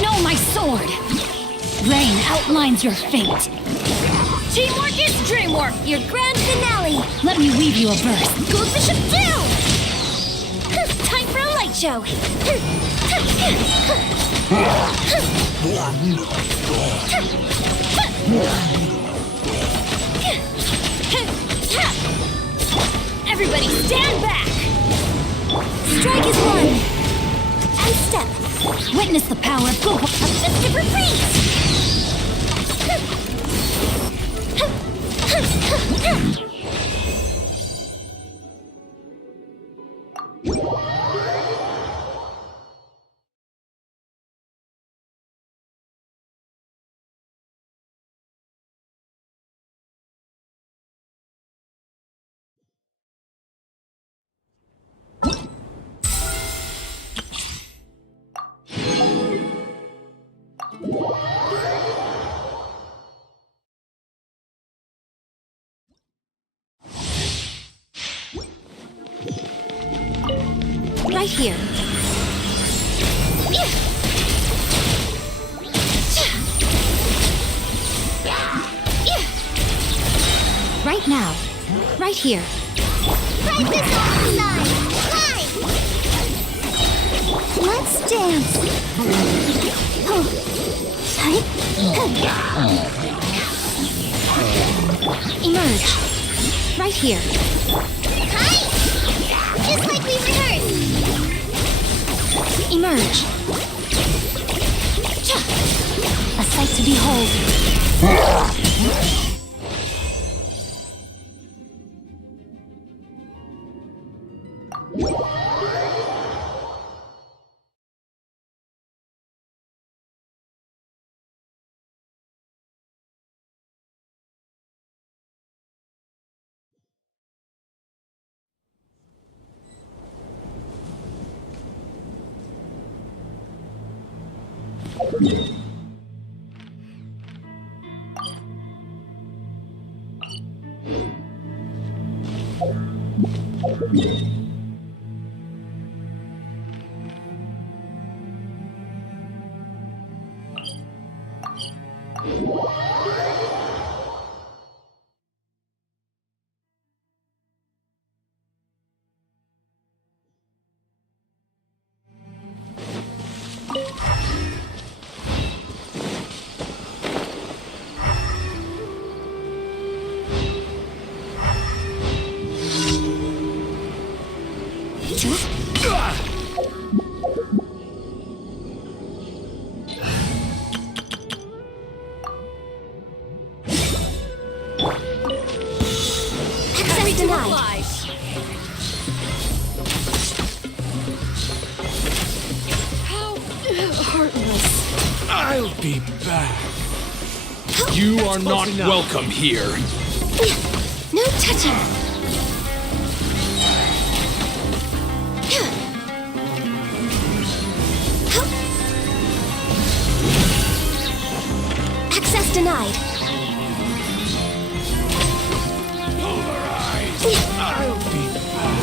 No, my sword! Rain outlines your fate. Teamwork is dreamwork! Your grand finale! Let me weave you a verse. Gold Bishop down! Time for a light show! Everybody stand back! Strike is one! And step! Witness the power of good. A festive reprise! Right here. Right now. Right here. Fight this outside! Climb! Let's dance! Oh. Emerge. Right here. Hi! Just like we rehearsed! Emerge. A sight to behold. I'll be back. You are not welcome here. No touching. Access denied. Pulverize. I'll be back.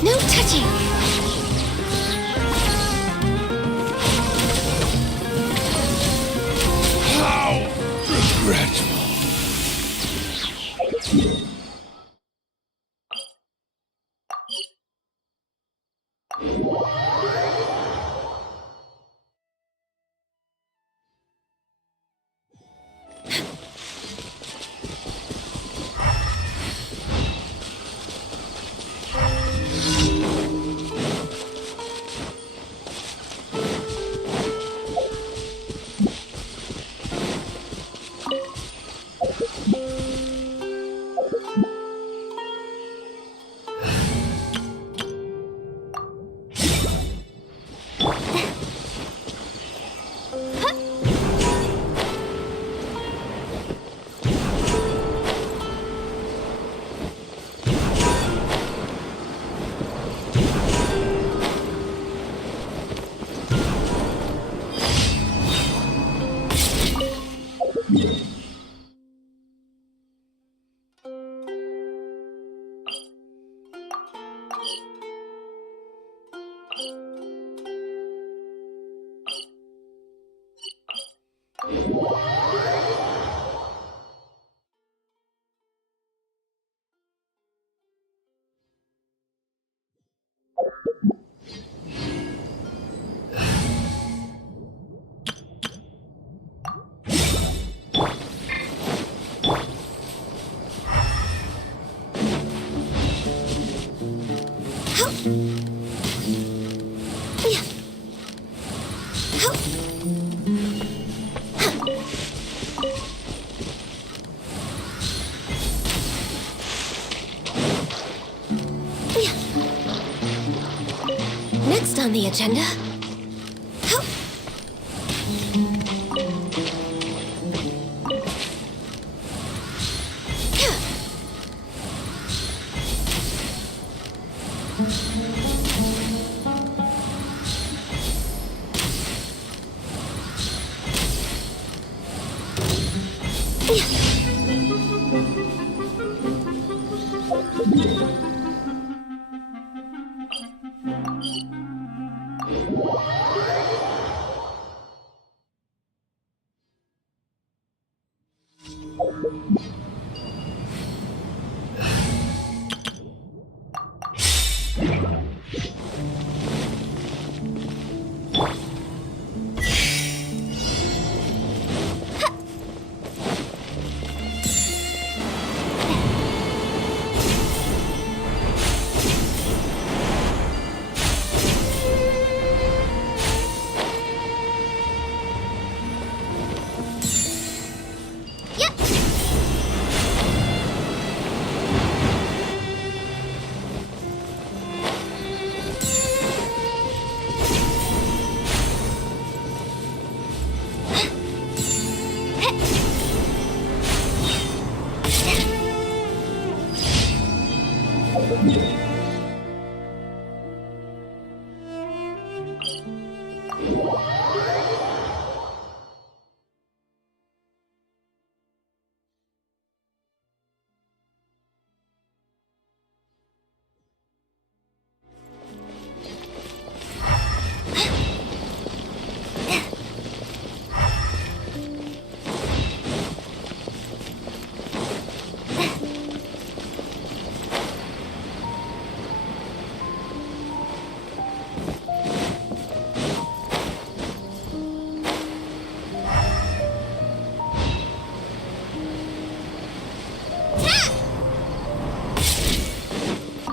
No touching! How regretful. Next on the agenda.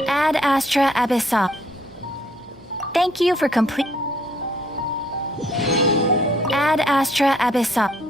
Ad Astra Abyssal. Thank you for complete. Ad Astra Abyssal.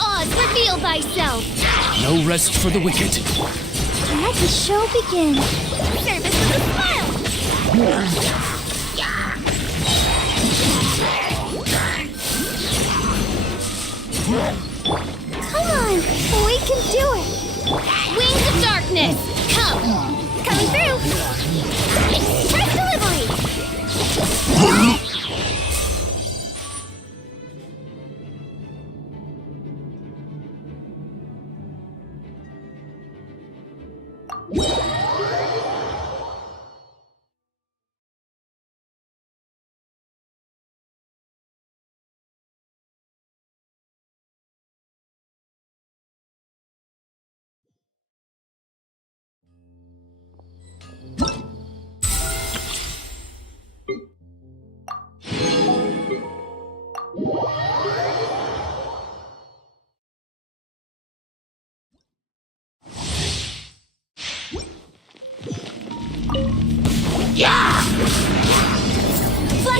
Oz, reveal thyself! No rest for the wicked. Let the show begin. Service with a smile! Come on, we can do it! Wings of darkness, come! Coming through! Press delivery!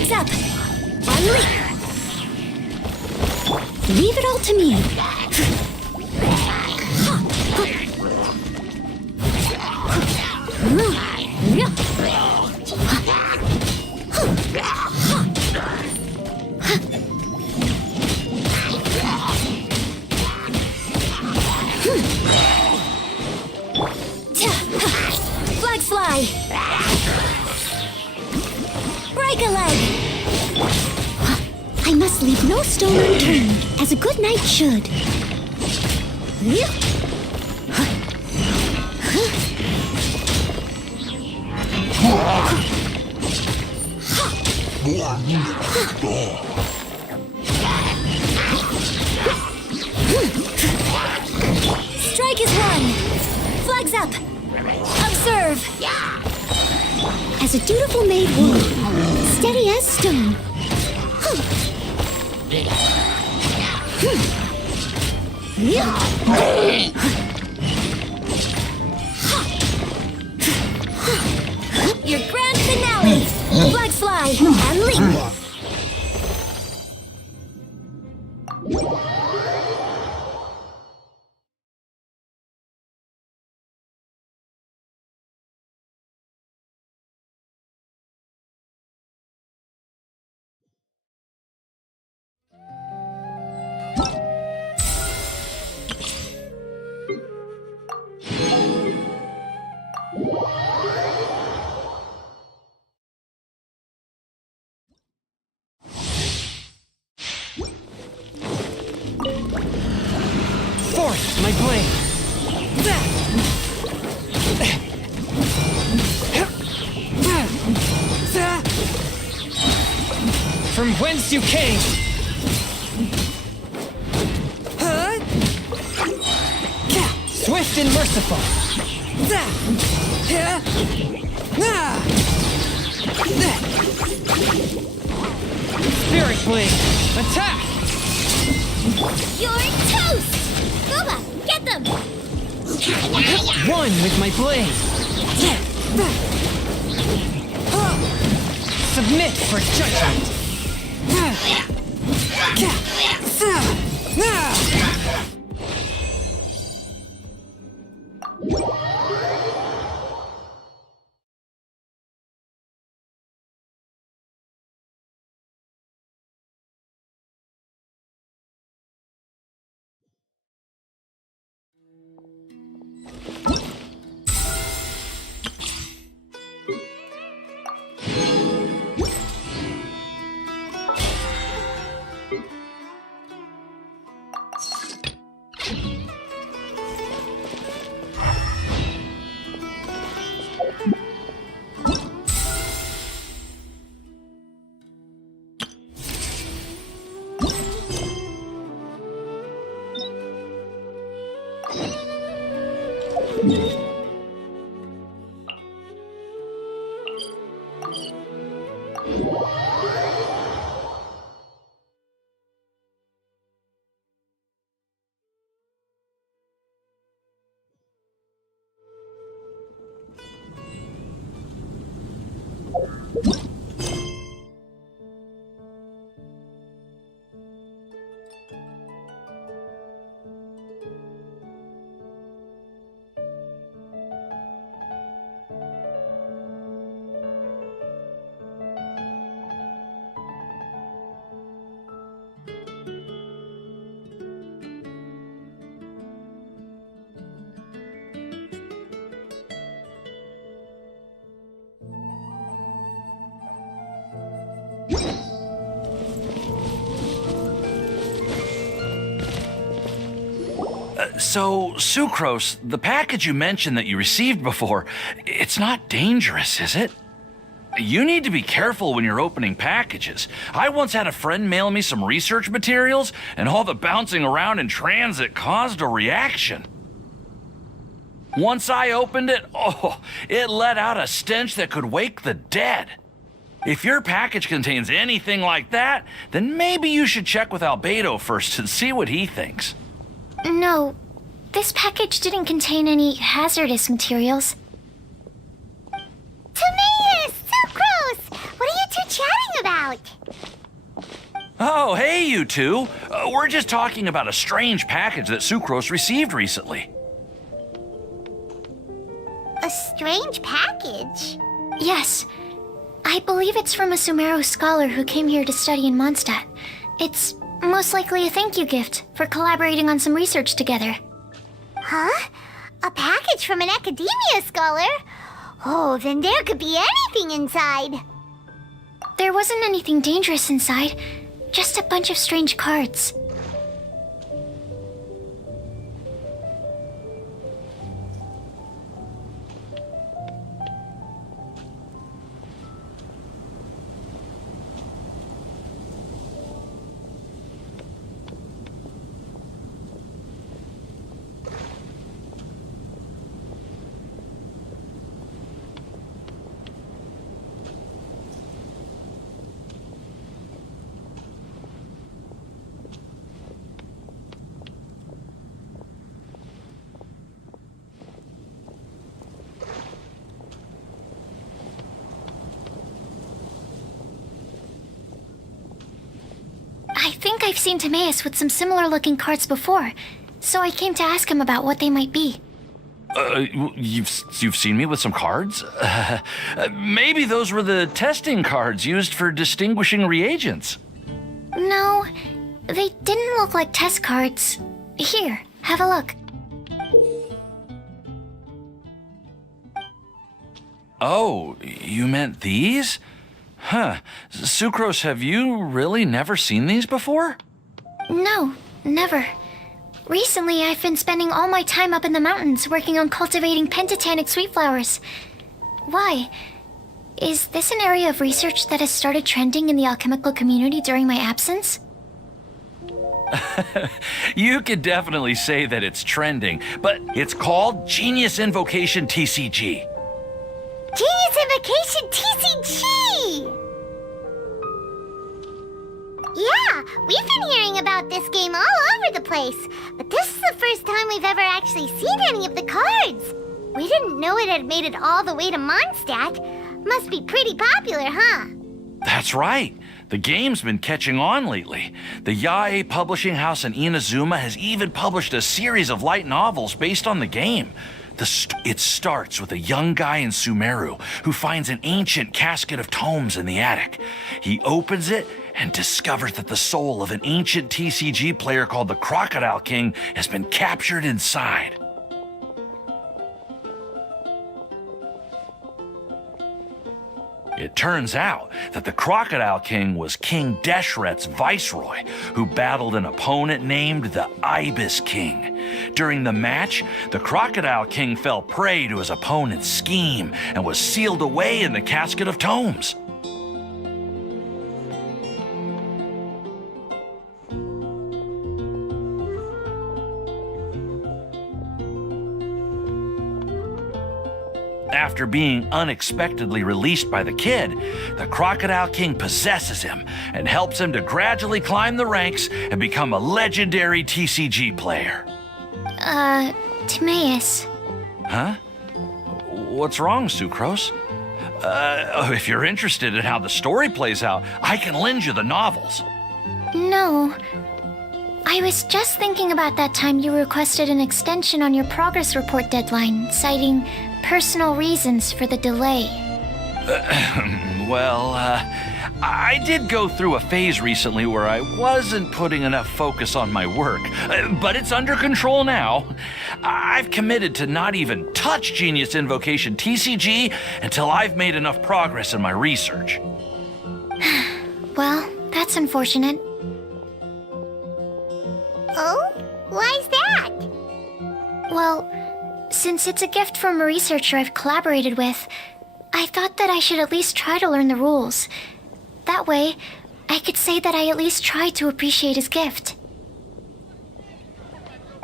Flags up! Unleash! Leave it all to me. Flags fly! Break a leg! I must leave no stone unturned, as a good knight should. Strike is one! Flags up! Observe! As a dutiful maid would, steady as stone. Your grand finale! Flags fly and leap! Forth, my blade! From whence you came! Swift and merciful! Spirit blade! Attack! You're toast! Booba, get them! One with my blade! Submit for judgment! So, Sucrose, the package you mentioned that you received before, it's not dangerous, is it? You need to be careful when you're opening packages. I once had a friend mail me some research materials, and all the bouncing around in transit caused a reaction. Once I opened it, it let out a stench that could wake the dead. If your package contains anything like that, then maybe you should check with Albedo first and see what he thinks. No, this package didn't contain any hazardous materials. Timaeus! So gross! What are you two chatting about? Oh, hey, you two. We're just talking about a strange package that Sucrose received recently. A strange package? Yes. I believe it's from a Sumeru scholar who came here to study in Mondstadt. It's most likely a thank you gift for collaborating on some research together. Huh? A package from an academia scholar? Oh, then there could be anything inside. There wasn't anything dangerous inside, just a bunch of strange cards. I think I've seen Timaeus with some similar-looking cards before, so I came to ask him about what they might be. You've seen me with some cards? Maybe those were the testing cards used for distinguishing reagents. No, they didn't look like test cards. Here, have a look. Oh, you meant these? Huh. Sucrose, have you really never seen these before? No, never. Recently, I've been spending all my time up in the mountains working on cultivating pentatonic sweet flowers. Why? Is this an area of research that has started trending in the alchemical community during my absence? You could definitely say that it's trending, but it's called Genius Invocation TCG. Genius Invocation TCG! Yeah, we've been hearing about this game all over the place, but this is the first time we've ever actually seen any of the cards. We didn't know it had made it all the way to Mondstadt. Must be pretty popular, huh? That's right. The game's been catching on lately. The Yae publishing house in Inazuma has even published a series of light novels based on the game. It starts with a young guy in Sumeru who finds an ancient casket of tomes in the attic. He opens it and discovers that the soul of an ancient TCG player called the Crocodile King has been captured inside. It turns out that the Crocodile King was King Deshret's viceroy, who battled an opponent named the Ibis King. During the match, the Crocodile King fell prey to his opponent's scheme and was sealed away in the casket of tomes. After being unexpectedly released by the kid, the Crocodile King possesses him and helps him to gradually climb the ranks and become a legendary TCG player. Timaeus. Huh? What's wrong, Sucrose? If you're interested in how the story plays out, I can lend you the novels. No. I was just thinking about that time you requested an extension on your progress report deadline, citing personal reasons for the delay. I did go through a phase recently where I wasn't putting enough focus on my work, but it's under control now. I've committed to not even touch Genius Invocation TCG until I've made enough progress in my research. Well, that's unfortunate. Oh? Why's that? Well, since it's a gift from a researcher I've collaborated with, I thought that I should at least try to learn the rules. That way, I could say that I at least tried to appreciate his gift.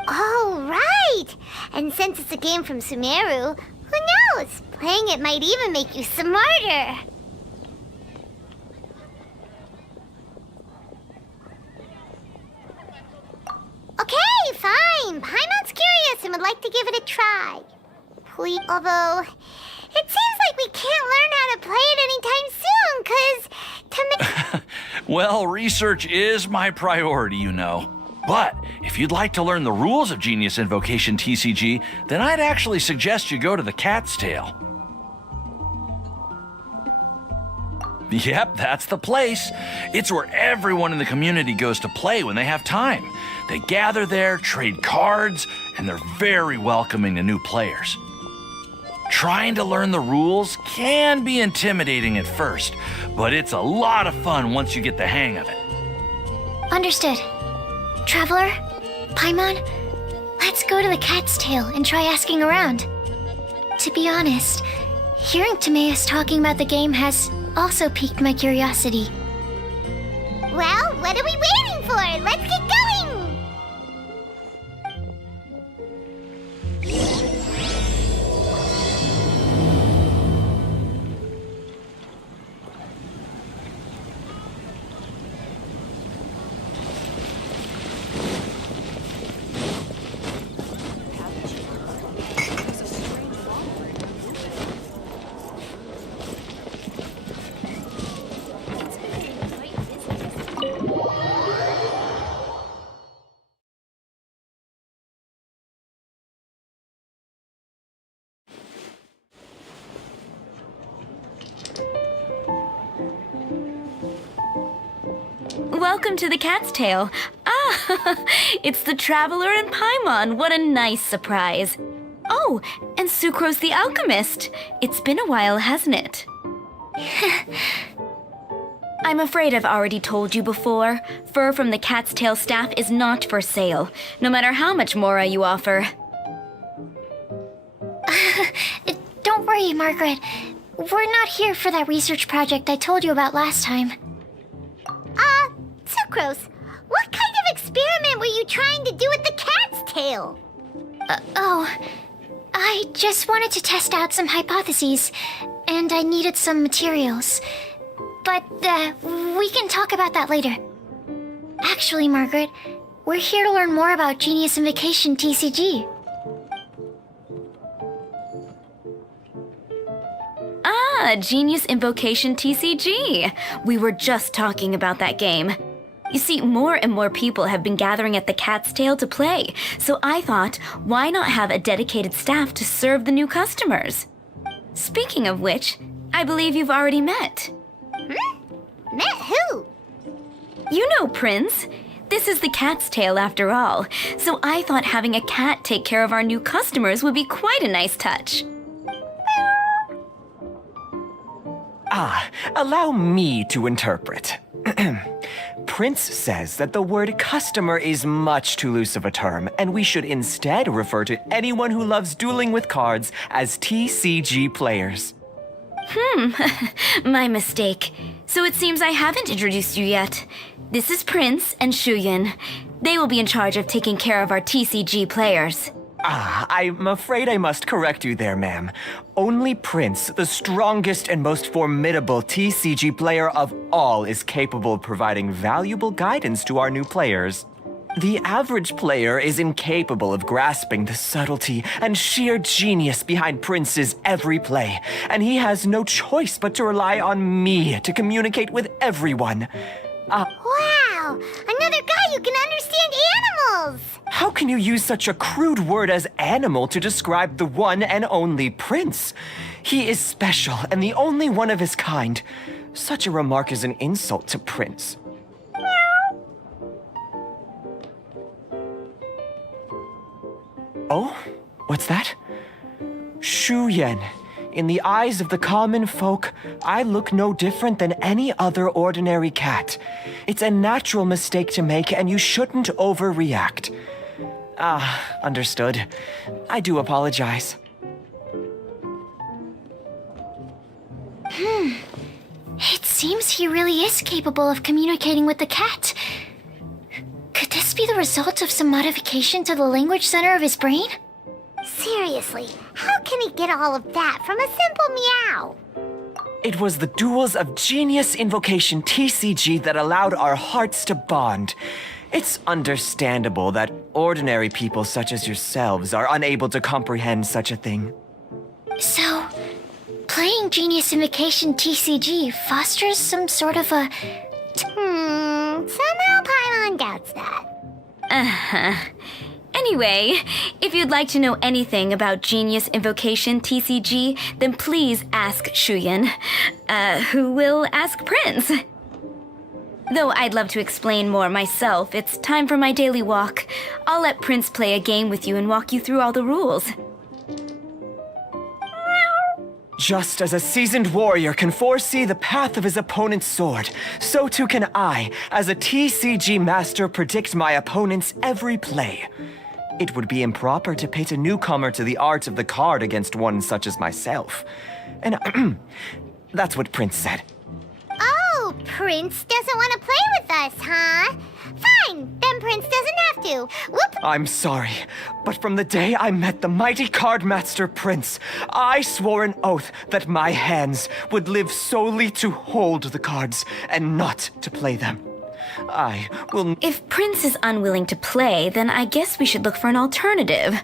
Oh, right! And since it's a game from Sumeru, who knows? Playing it might even make you smarter. Okay, fine. Paimon's curious and would like to give it a try. Although, it seems like we can't learn how to play it anytime soon, 'cause to Well, research is my priority, you know. But if you'd like to learn the rules of Genius Invocation TCG, then I'd actually suggest you go to the Cat's Tail. Yep, that's the place. It's where everyone in the community goes to play when they have time. They gather there, trade cards, and they're very welcoming to new players. Trying to learn the rules can be intimidating at first, but it's a lot of fun once you get the hang of it. Understood. Traveler, Paimon, let's go to the Cat's Tail and try asking around. To be honest, hearing Timaeus talking about the game has also piqued my curiosity. Well, what are we waiting for? Let's get going! Welcome to the Cat's Tail. Ah, it's the Traveler and Paimon. What a nice surprise. Oh, and Sucrose the Alchemist. It's been a while, hasn't it? I'm afraid I've already told you before. Fur from the Cat's Tail staff is not for sale, no matter how much Mora you offer. Don't worry, Margaret. We're not here for that research project I told you about last time. Sucrose, what kind of experiment were you trying to do with the cat's tail? I just wanted to test out some hypotheses, and I needed some materials. But, we can talk about that later. Actually, Margaret, we're here to learn more about Genius Invocation TCG. Ah, Genius Invocation TCG. We were just talking about that game. You see, more and more people have been gathering at the Cat's Tail to play, so I thought, why not have a dedicated staff to serve the new customers? Speaking of which, I believe you've already met. Met who? You know Prince. This is the Cat's Tail after all, so I thought having a cat take care of our new customers would be quite a nice touch. Allow me to interpret. Prince says that the word customer is much too loose of a term, and we should instead refer to anyone who loves dueling with cards as TCG players. My mistake. So it seems I haven't introduced you yet. This is Prince and Shuyan. They will be in charge of taking care of our TCG players. I'm afraid I must correct you there, ma'am. Only Prince, the strongest and most formidable TCG player of all, is capable of providing valuable guidance to our new players. The average player is incapable of grasping the subtlety and sheer genius behind Prince's every play, and he has no choice but to rely on me to communicate with everyone. Wow! Another guy who can understand animals! How can you use such a crude word as animal to describe the one and only Prince? He is special and the only one of his kind. Such a remark is an insult to Prince. Oh? What's that? Shuyan. In the eyes of the common folk, I look no different than any other ordinary cat. It's a natural mistake to make, and you shouldn't overreact. Understood. I do apologize. It seems he really is capable of communicating with the cat. Could this be the result of some modification to the language center of his brain? Seriously, how can he get all of that from a simple meow? It was the duels of Genius Invocation TCG that allowed our hearts to bond. It's understandable that ordinary people such as yourselves are unable to comprehend such a thing. So, Playing Genius Invocation TCG fosters some sort of a... Somehow Paimon doubts that. Anyway, if you'd like to know anything about Genius Invocation TCG, then please ask Shuyan, who will ask Prince. Though I'd love to explain more myself, it's time for my daily walk. I'll let Prince play a game with you and walk you through all the rules. Just as a seasoned warrior can foresee the path of his opponent's sword, so too can I, as a TCG master, predict my opponent's every play. It would be improper to pit a newcomer to the art of the card against one such as myself. And that's what Prince said. Oh, Prince doesn't want to play with us, huh? Fine, then Prince doesn't have to. Whoop! I'm sorry, but from the day I met the mighty card master Prince, I swore an oath that my hands would live solely to hold the cards and not to play them. I will... If Prince is unwilling to play, then I guess we should look for an alternative.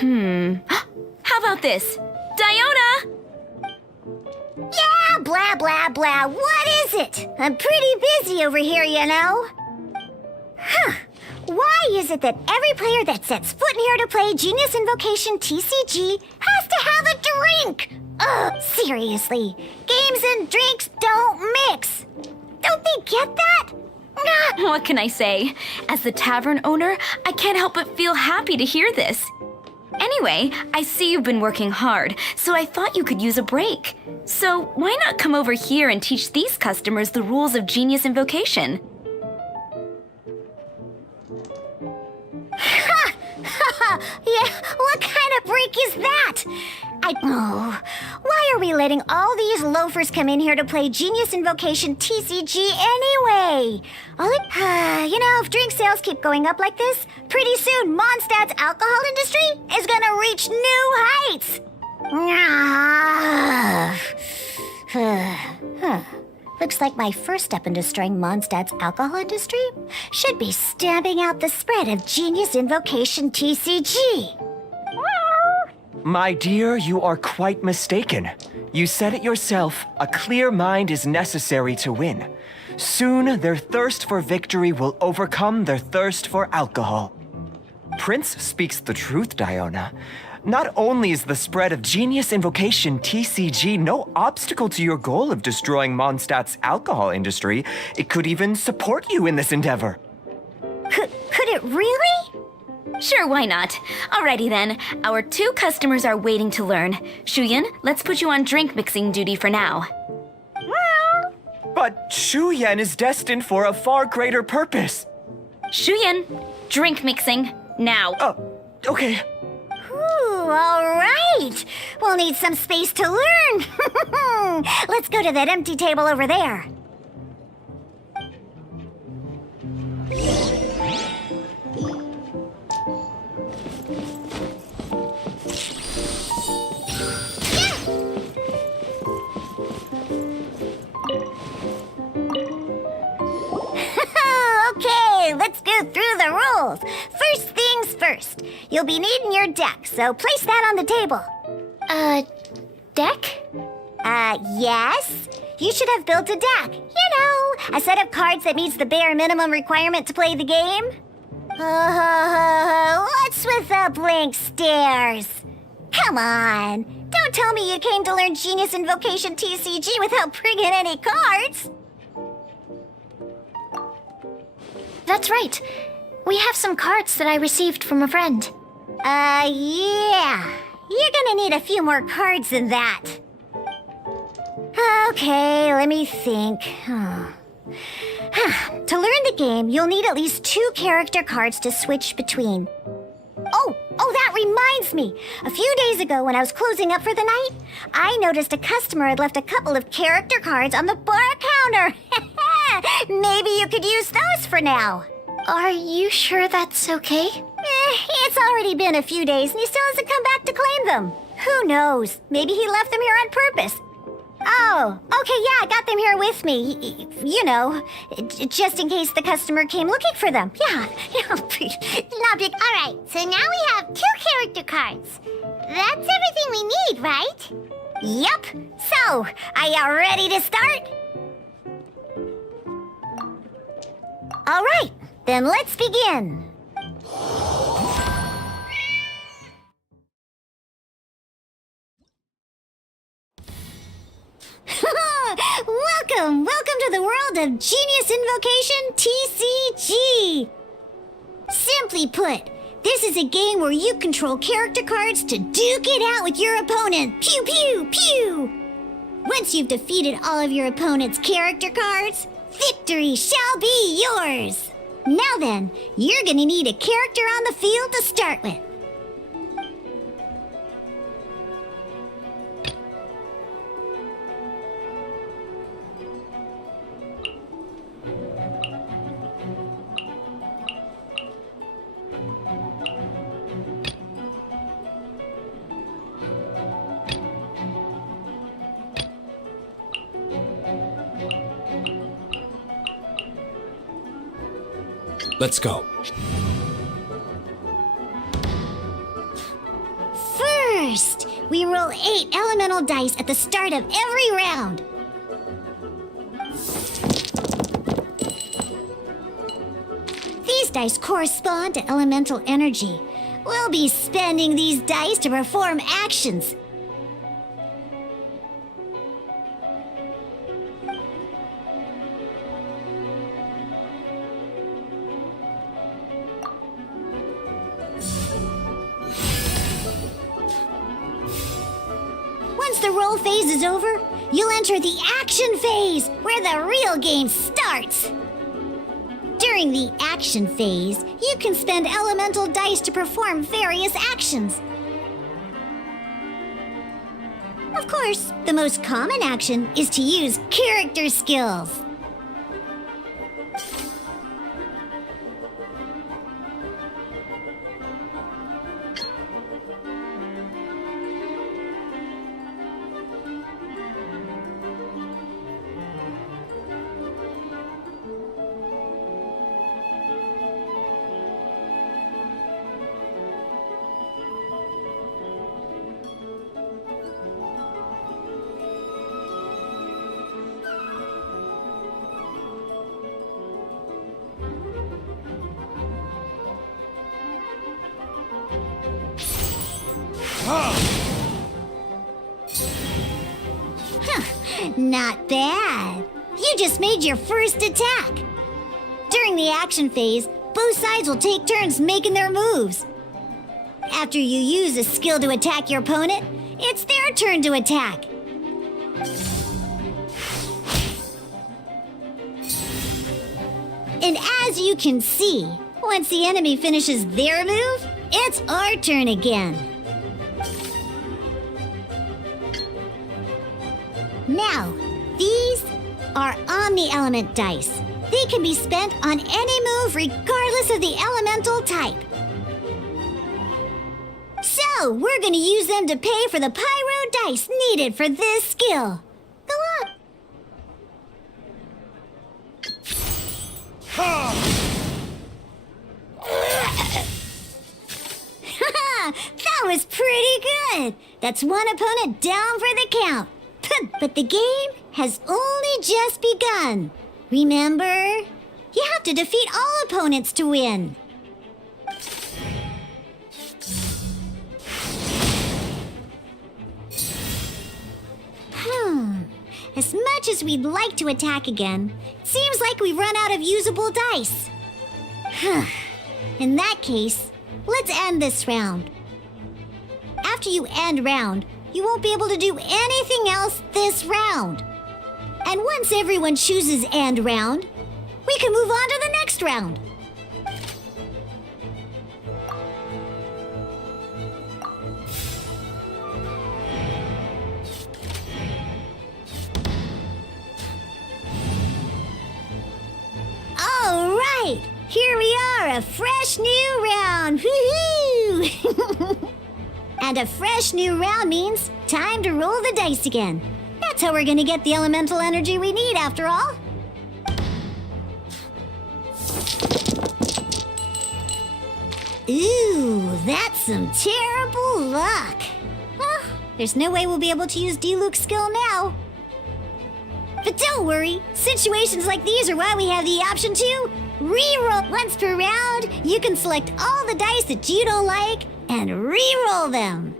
How about this? Diona! Yeah, blah, blah, blah. What is it? I'm pretty busy over here, you know. Why is it that every player that sets foot in here to play Genius Invocation TCG has to have a drink? Ugh, seriously. Games and drinks don't mix. Don't they get that? What can I say? As the tavern owner, I can't help but feel happy to hear this. Anyway, I see you've been working hard, so I thought you could use a break. So why not come over here and teach these customers the rules of Genius Invocation? Yeah, what kind of break is that? Why are we letting all these loafers come in here to play Genius Invocation TCG anyway? If drink sales keep going up like this, pretty soon Mondstadt's alcohol industry is gonna reach new heights. Looks like my first step in destroying Mondstadt's alcohol industry should be stamping out the spread of Genius Invocation TCG. My dear, you are quite mistaken. You said it yourself, a clear mind is necessary to win. Soon, their thirst for victory will overcome their thirst for alcohol. Prince speaks the truth, Diona. Not only is the spread of Genius Invocation TCG no obstacle to your goal of destroying Mondstadt's alcohol industry, it could even support you in this endeavor. Could it really? Sure, why not? Alrighty then, our 2 customers are waiting to learn. Shuyan, let's put you on drink mixing duty for now. But Shuyan is destined for a far greater purpose. Shuyan, drink mixing, now. Okay. Ooh, all right. We'll need some space to learn. Let's go to that empty table over there. Okay, let's go through the rules. First things first. You'll be needing your deck, so place that on the table. Deck? Yes. You should have built a deck. A set of cards that meets the bare minimum requirement to play the game. What's with the blank stares? Come on. Don't tell me you came to learn Genius Invocation TCG without bringing any cards. That's right. We have some cards that I received from a friend. Yeah. You're gonna need a few more cards than that. Okay, let me think. To learn the game, you'll need at least 2 character cards to switch between. Oh, that reminds me. A few days ago when I was closing up for the night, I noticed a customer had left a couple of character cards on the bar counter. Maybe you could use those for now. Are you sure that's okay? It's already been a few days and he still hasn't come back to claim them. Who knows? Maybe he left them here on purpose. Oh, okay, yeah, I got them here with me. Just in case the customer came looking for them. Yeah, not big. All right, so now we have 2 character cards. That's everything we need, right? Yup. So, are you ready to start? All right, then let's begin. Welcome to the world of Genius Invocation TCG. Simply put, this is a game where you control character cards to duke it out with your opponent. Pew, pew, pew! Once you've defeated all of your opponent's character cards, victory shall be yours! Now then, you're gonna need a character on the field to start with. Let's go. First, we roll 8 elemental dice at the start of every round. These dice correspond to elemental energy. We'll be spending these dice to perform actions. Once the roll phase is over, you'll enter the action phase, where the real game starts. During the action phase, you can spend elemental dice to perform various actions. Of course, the most common action is to use character skills. Not bad. You just made your first attack. During the action phase, both sides will take turns making their moves. After you use a skill to attack your opponent, it's their turn to attack. And as you can see, once the enemy finishes their move, it's our turn again. Now, these are omni-element dice. They can be spent on any move regardless of the elemental type. So, we're gonna use them to pay for the pyro dice needed for this skill. Go on. That was pretty good. That's one opponent down for the count. But the game has only just begun. Remember? You have to defeat all opponents to win. As much as we'd like to attack again, it seems like we've run out of usable dice. In that case, let's end this round. After you end round, you won't be able to do anything else this round. And once everyone chooses end round, we can move on to the next round. All right, here we are, a fresh new round. Woohoo! And a fresh new round means time to roll the dice again. That's how we're gonna get the elemental energy we need, after all. Ooh, that's some terrible luck. Well, There's no way we'll be able to use Diluc's skill now. But don't worry, situations like these are why we have the option to reroll. Once per round, you can select all the dice that you don't like and reroll them.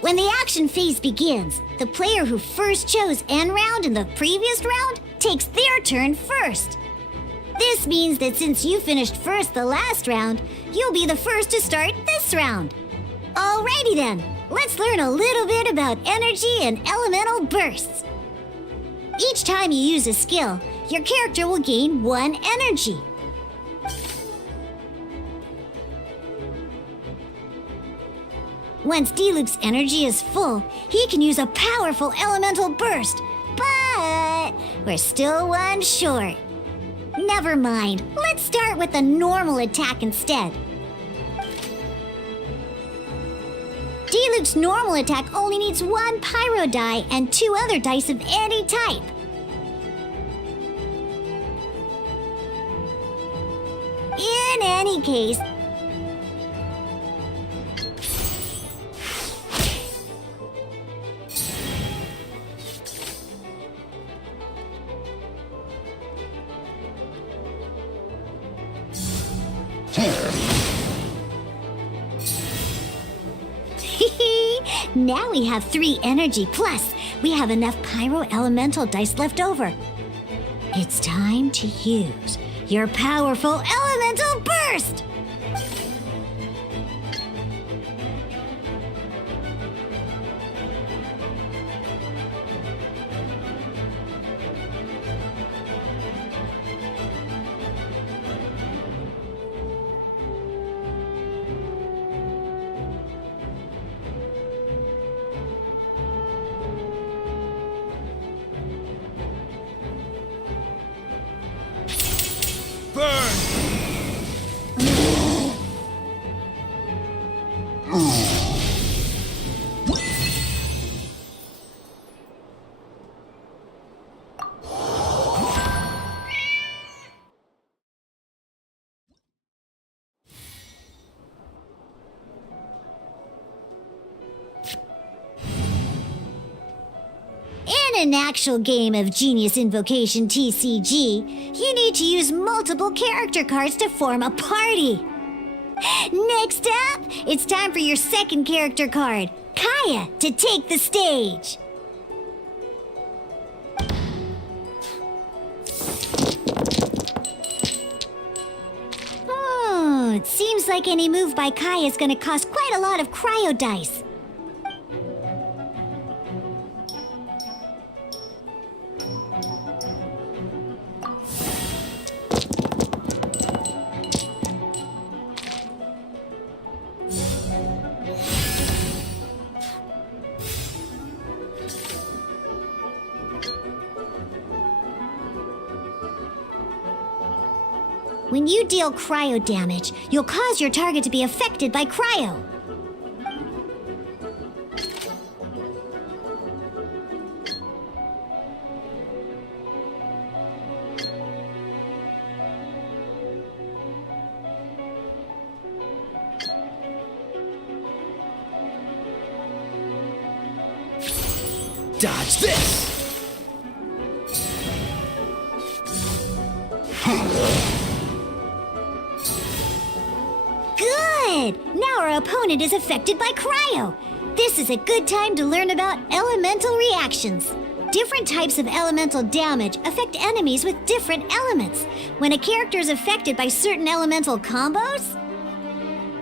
When the action phase begins, the player who first chose end round in the previous round takes their turn first. This means that since you finished first the last round, you'll be the first to start this round. Alrighty then, let's learn a little bit about energy and elemental bursts. Each time you use a skill, your character will gain 1 energy. Once Diluc's energy is full, he can use a powerful elemental burst. But we're still 1 short. Never mind, let's start with a normal attack instead. Diluc's normal attack only needs 1 pyro die and 2 other dice of any type. In any case, now we have 3 energy, plus we have enough pyro elemental dice left over. It's time to use your powerful elemental burst! Burn! In an actual game of Genius Invocation TCG, you need to use multiple character cards to form a party. Next up, it's time for your second character card, Kaya, to take the stage. Oh, it seems like any move by Kaya is going to cost quite a lot of cryo dice. When you deal cryo damage, you'll cause your target to be affected by cryo. Dodge this! Good! Now our opponent is affected by cryo. This is a good time to learn about elemental reactions. Different types of elemental damage affect enemies with different elements. When a character is affected by certain elemental combos,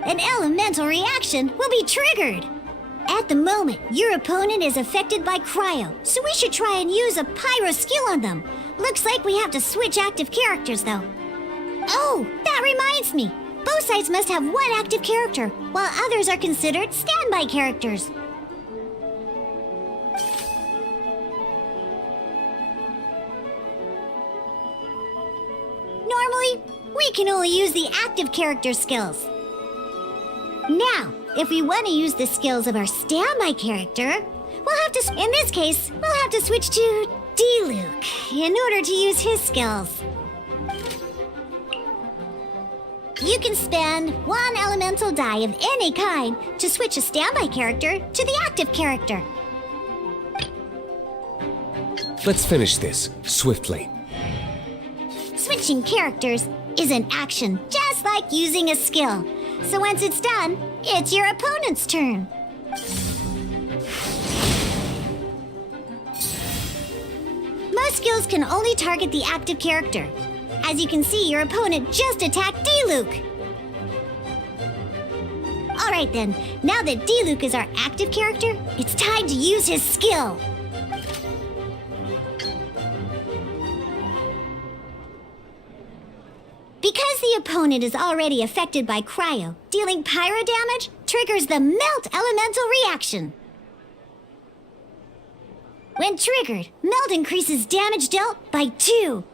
an elemental reaction will be triggered. At the moment, your opponent is affected by cryo, so we should try and use a pyro skill on them. Looks like we have to switch active characters, though. Oh, that reminds me. Both sides must have 1 active character, while others are considered standby characters. Normally, we can only use the active character skills. Now, if we want to use the skills of our standby character, we'll have to, in this case, we'll have to switch to D-Luke in order to use his skills. You can spend one elemental die of any kind to switch a standby character to the active character. Let's finish this swiftly. Switching characters is an action, just like using a skill. So once it's done, it's your opponent's turn. Most skills can only target the active character. As you can see, your opponent just attacked D-Luke. Alright then, now that D-Luke is our active character, it's time to use his skill. Because the opponent is already affected by cryo, dealing pyro damage triggers the melt elemental reaction. When triggered, melt increases damage dealt by 2.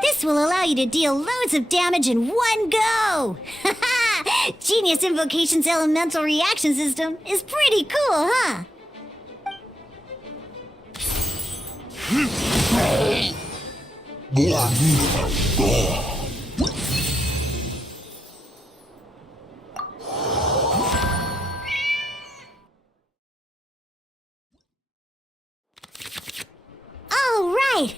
This will allow you to deal loads of damage in one go! Haha! Genius Invocation's elemental reaction system is pretty cool, huh? Alright!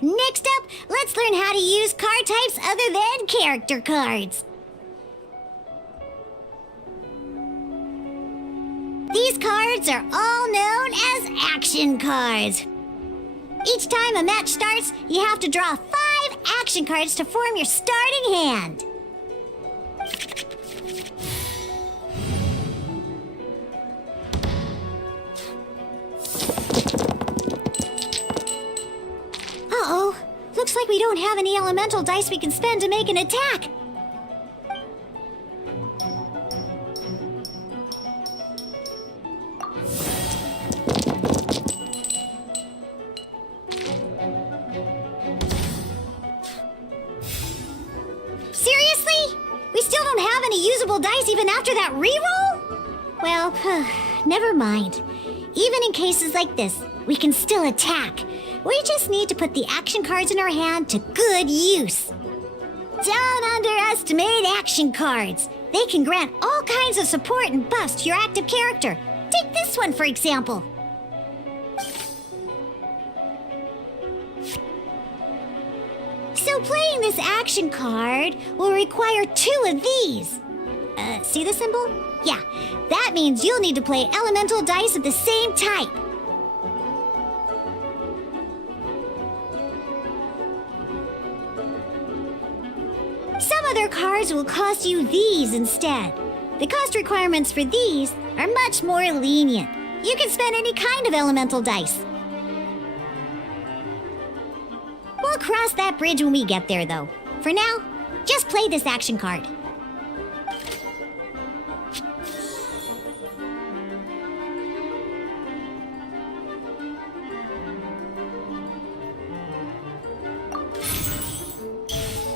Next up, let's learn how to use card types other than character cards. These cards are all known as action cards. Each time a match starts, you have to draw 5 action cards to form your starting hand. Uh-oh. Looks like we don't have any elemental dice we can spend to make an attack. Seriously? We still don't have any usable dice even after that reroll? Well, never mind. Even in cases like this, we can still attack. We just need to put the action cards in our hand to good use. Don't underestimate action cards. They can grant all kinds of support and buffs to your active character. Take this one, for example. So playing this action card will require 2 of these. See the symbol? Yeah, that means you'll need to play elemental dice of the same type. Some other cards will cost you these instead. The cost requirements for these are much more lenient. You can spend any kind of elemental dice. We'll cross that bridge when we get there, though. For now, just play this action card.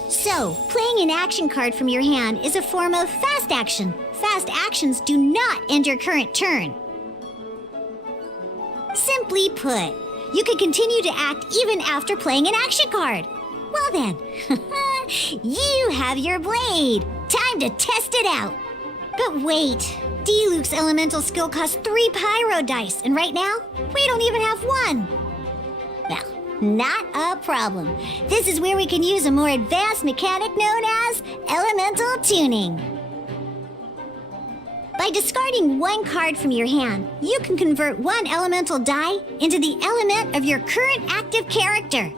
So, playing an action card from your hand is a form of fast action. Fast actions do not end your current turn. Simply put, you can continue to act even after playing an action card. Well then, you have your blade. Time to test it out. But wait, D-Luke's elemental skill costs 3 pyro dice, and right now, we don't even have 1. Well, not a problem. This is where we can use a more advanced mechanic known as elemental tuning. By discarding 1 card from your hand, you can convert 1 elemental die into the element of your current active character.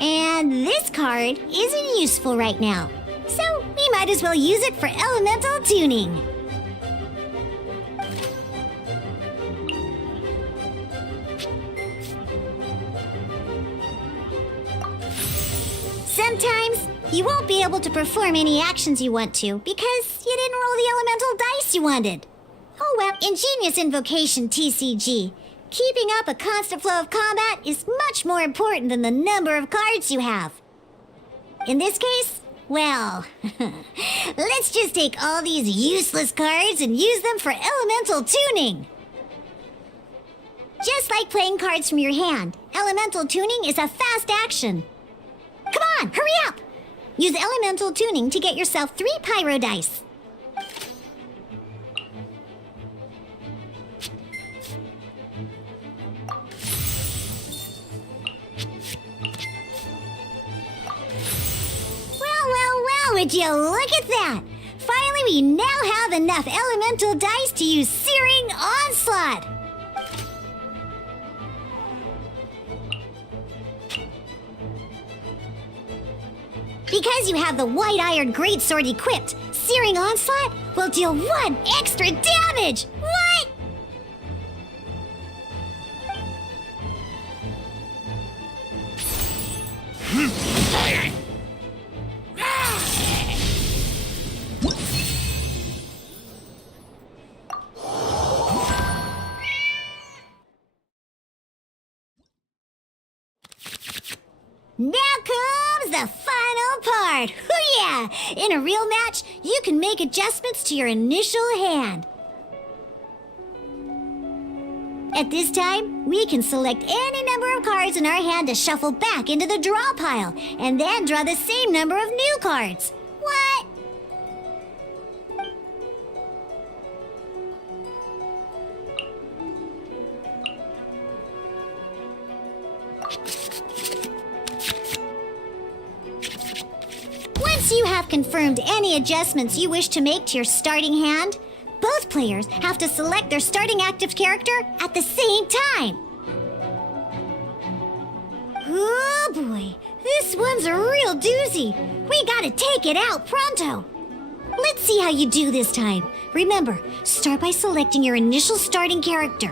And this card isn't useful right now, so we might as well use it for elemental tuning. Sometimes, you won't be able to perform any actions you want to because you didn't roll the elemental dice you wanted. Oh well, in Genius Invocation TCG, Keeping up a constant flow of combat is much more important than the number of cards you have. In this case, well, let's just take all these useless cards and use them for elemental tuning. Just like playing cards from your hand, elemental tuning is a fast action. Come on, hurry up! Use elemental tuning to get yourself 3 pyro dice. Well, would you look at that? Finally, we now have enough elemental dice to use Searing Onslaught. Because you have the White Iron Greatsword equipped, Searing Onslaught will deal 1 extra damage! What? Now comes the final part! Hoo-yeah! In a real match, you can make adjustments to your initial hand. At this time, we can select any number of cards in our hand to shuffle back into the draw pile, and then draw the same number of new cards. What? Once you have confirmed any adjustments you wish to make to your starting hand, both players have to select their starting active character at the same time. Oh boy, this one's a real doozy. We gotta take it out pronto. Let's see how you do this time. Remember, start by selecting your initial starting character.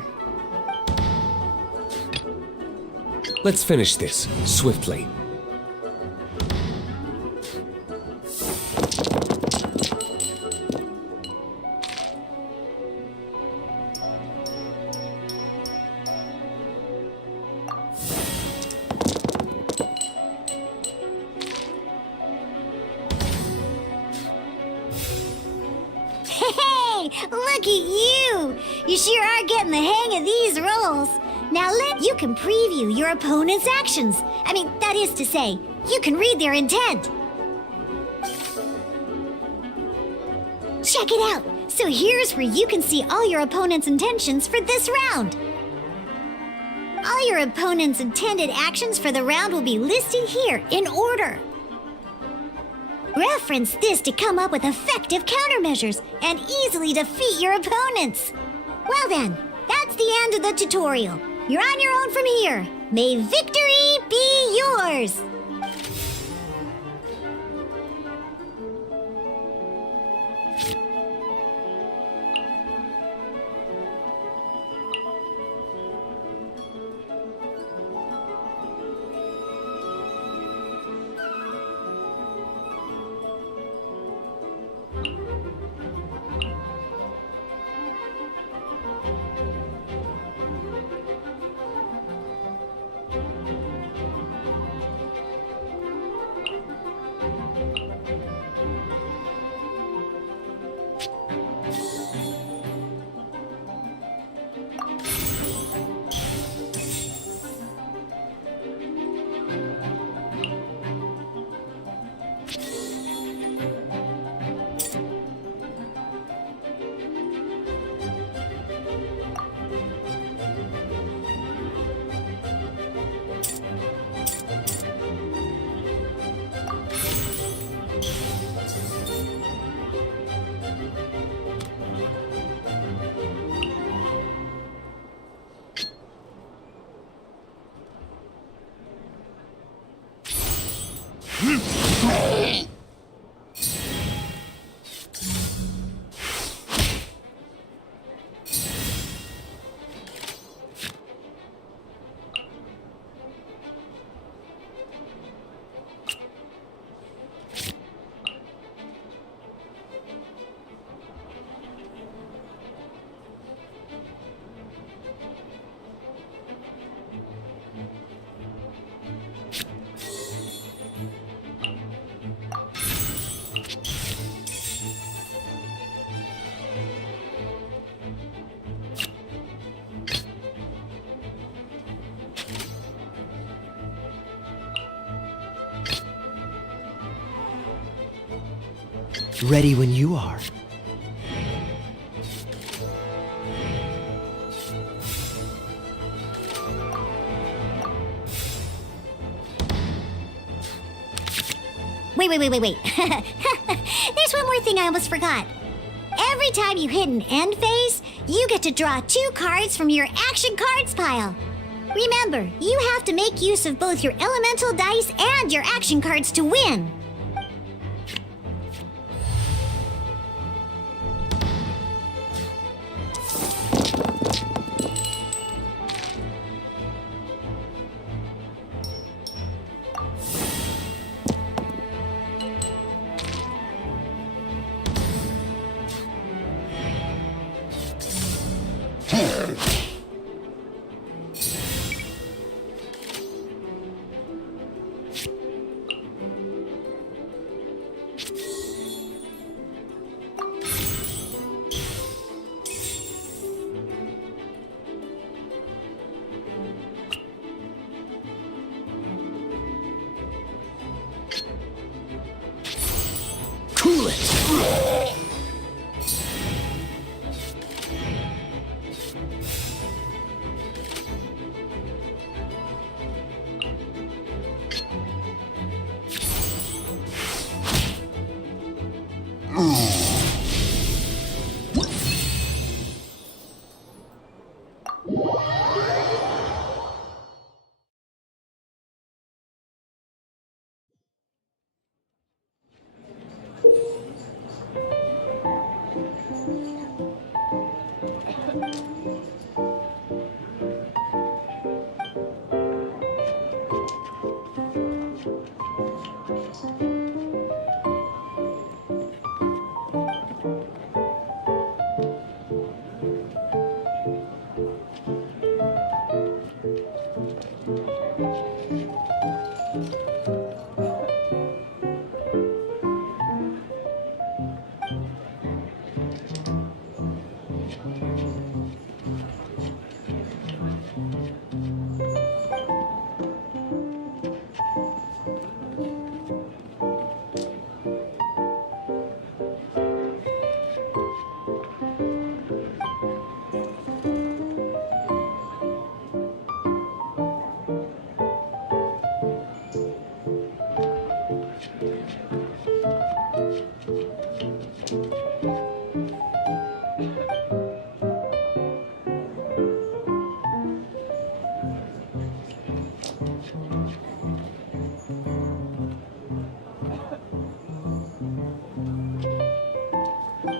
Let's finish this swiftly. Hey, look at you! You sure are getting the hang of these rolls. Now you can preview your opponent's actions. I mean, that is to say, you can read their intent. Check it out. So here's where you can see all your opponent's intentions for this round. All your opponent's intended actions for the round will be listed here in order. Reference this to come up with effective countermeasures and easily defeat your opponents. Well then, that's the end of the tutorial. You're on your own from here. May victory be yours! Ready when you are. Wait. There's one more thing I almost forgot. Every time you hit an end phase, you get to draw 2 cards from your action cards pile. Remember, you have to make use of both your elemental dice and your action cards to win. Cool it!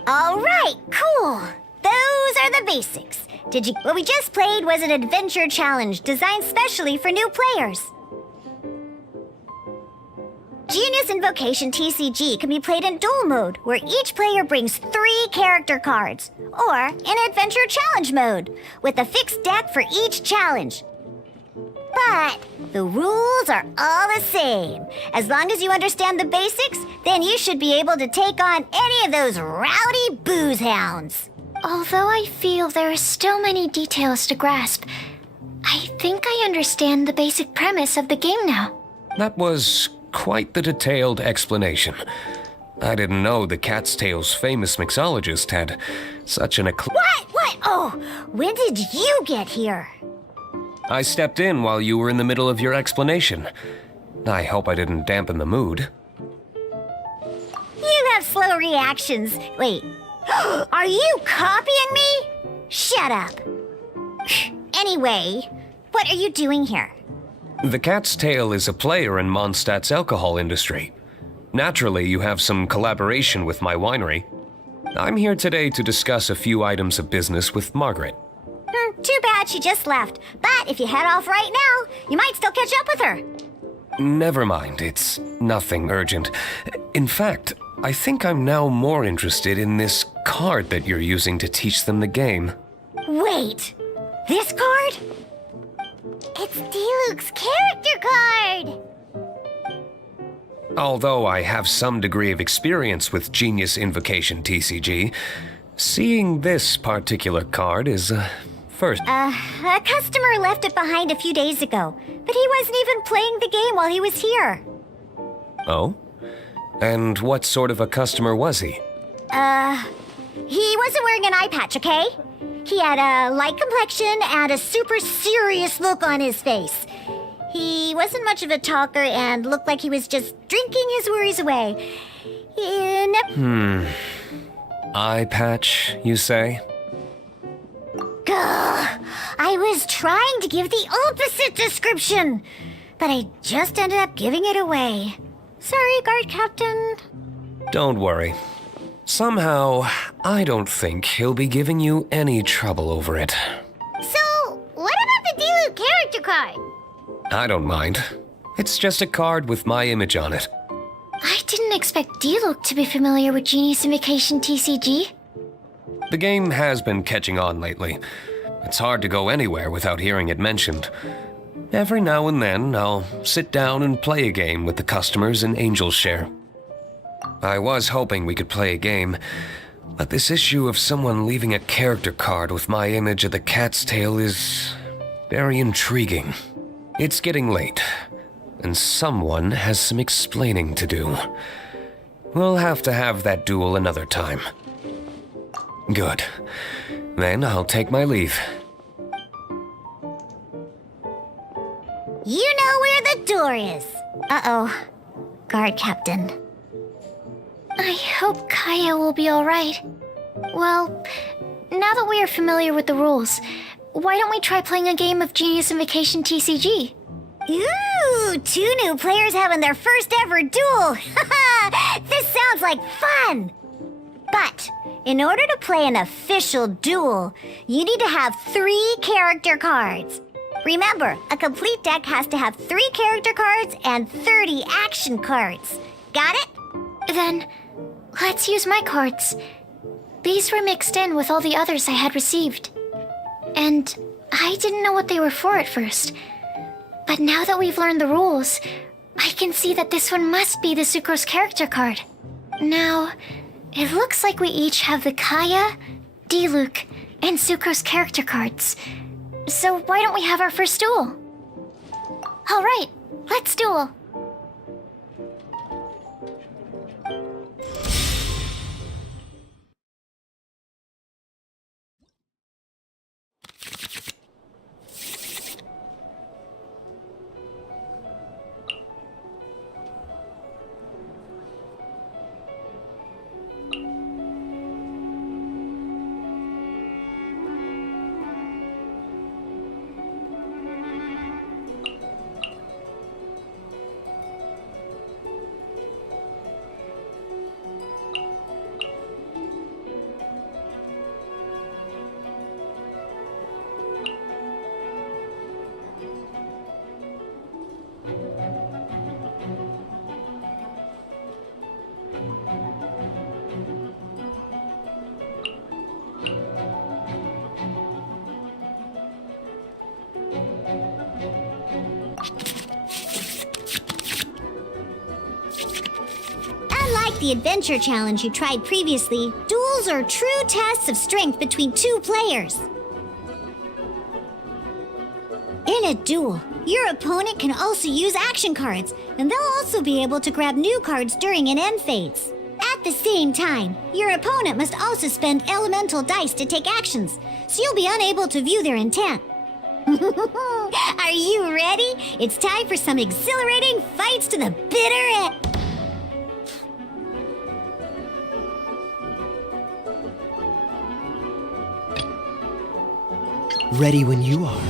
All right, cool. Those are the basics. What we just played was an adventure challenge designed specially for new players. Genius Invocation TCG can be played in duel mode, where each player brings 3 character cards, or in adventure challenge mode, with a fixed deck for each challenge. But the rules are all the same. As long as you understand the basics, then you should be able to take on any of those rowdy booze hounds. Although I feel there are still many details to grasp, I think I understand the basic premise of the game now. That was quite the detailed explanation. I didn't know the Cat's Tail's famous mixologist had such an What? Oh, when did you get here? I stepped in while you were in the middle of your explanation. I hope I didn't dampen the mood. You have slow reactions. Wait, are you copying me? Shut up. Anyway, what are you doing here? The Cat's Tail is a player in Mondstadt's alcohol industry. Naturally, you have some collaboration with my winery. I'm here today to discuss a few items of business with Margaret. Too bad she just left. But if you head off right now, you might still catch up with her. Never mind, it's nothing urgent. In fact, I think I'm now more interested in this card that you're using to teach them the game. Wait, this card? It's Diluc's character card! Although I have some degree of experience with Genius Invocation TCG, seeing this particular card is first. A customer left it behind a few days ago, but he wasn't even playing the game while he was here. Oh? And what sort of a customer was he? He wasn't wearing an eye patch, okay? He had a light complexion and a super serious look on his face. He wasn't much of a talker and looked like he was just drinking his worries away. Eye patch, you say? Gah, I was trying to give the opposite description, but I just ended up giving it away. Sorry, guard captain. Don't worry. Somehow, I don't think he'll be giving you any trouble over it. So, what about the Diluc character card? I don't mind. It's just a card with my image on it. I didn't expect Diluc to be familiar with Genius Invocation TCG. The game has been catching on lately. It's hard to go anywhere without hearing it mentioned. Every now and then, I'll sit down and play a game with the customers in Angel's Share. I was hoping we could play a game, but this issue of someone leaving a character card with my image of the cat's tail is very intriguing. It's getting late, and someone has some explaining to do. We'll have to have that duel another time. Good. Then I'll take my leave. You know where the door is. Uh-oh. Guard captain. I hope Kaya will be alright. Well, now that we are familiar with the rules, why don't we try playing a game of Genius Invocation TCG? Ooh, 2 new players having their first ever duel. This sounds like fun. But in order to play an official duel, you need to have 3 character cards. Remember, a complete deck has to have 3 character cards and 30 action cards. Got it? Then, let's use my cards. These were mixed in with all the others I had received. And I didn't know what they were for at first. But now that we've learned the rules, I can see that this one must be the Sucrose character card. Now, it looks like we each have the Kaya, Diluc, and Sucrose character cards. So why don't we have our first duel? All right, let's duel. Unlike the adventure challenge you tried previously, duels are true tests of strength between 2 players. In a duel, your opponent can also use action cards, and they'll also be able to grab new cards during an end phase. At the same time, your opponent must also spend elemental dice to take actions, so you'll be unable to view their intent. Are you ready? It's time for some exhilarating fights to the bitter end. Ready when you are.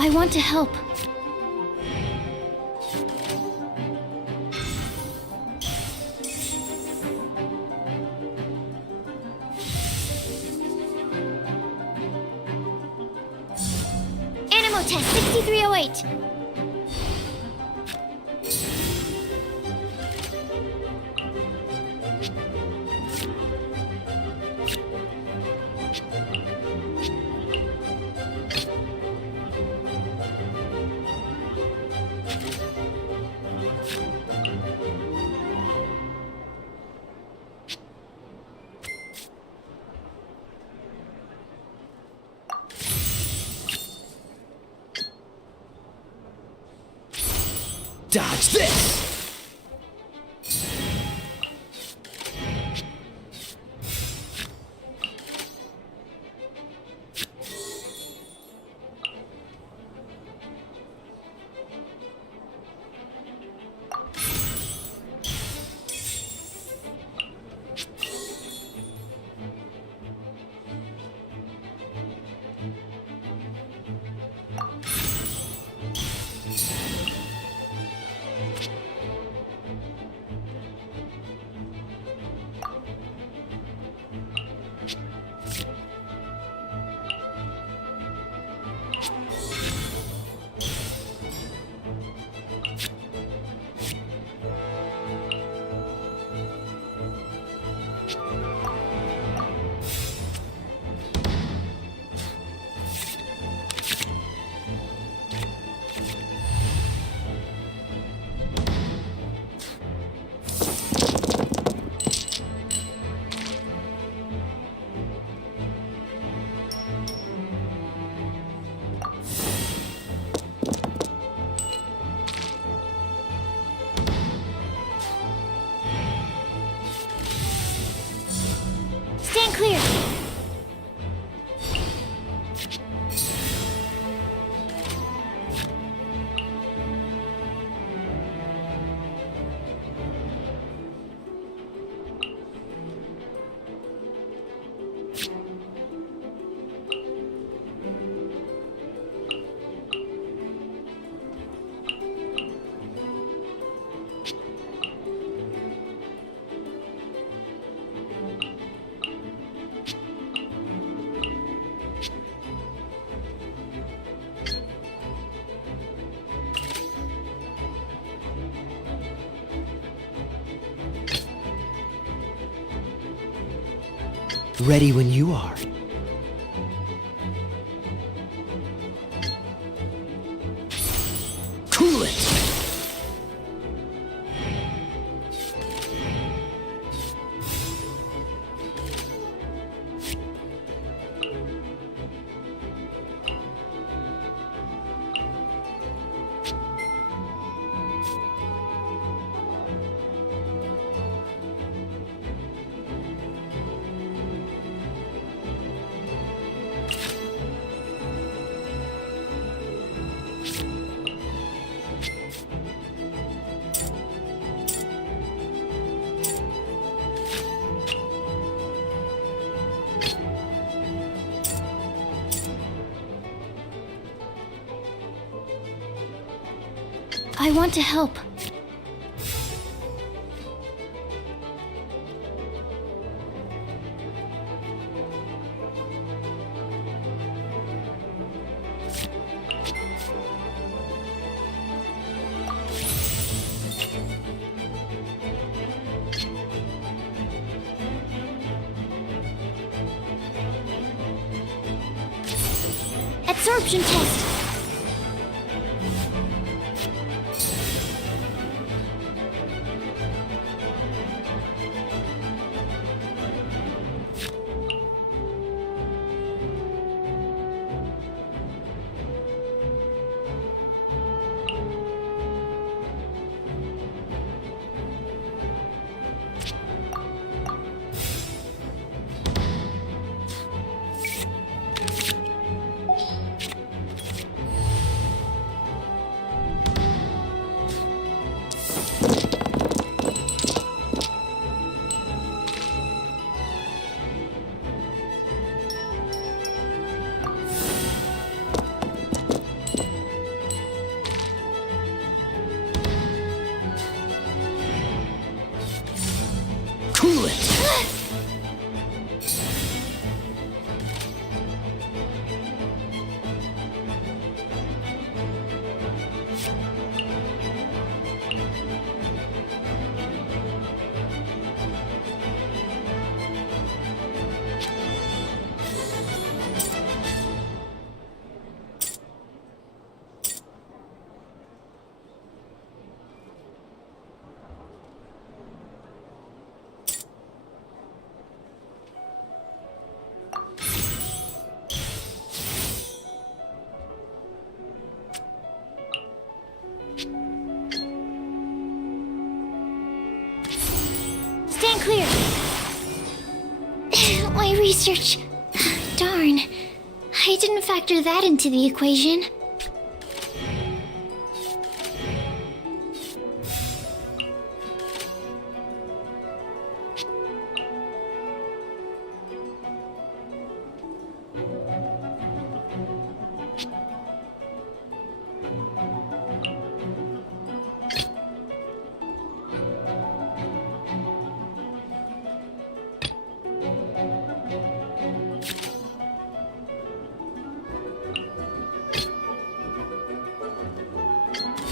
I want to help. Animo test 6308. Dodge this! Stand clear. Ready when you are. Cool it! I want to help. Absorption test. research. Darn. I didn't factor that into the equation.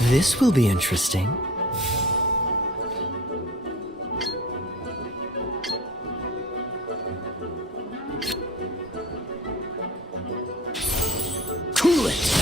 This will be interesting. Cool it!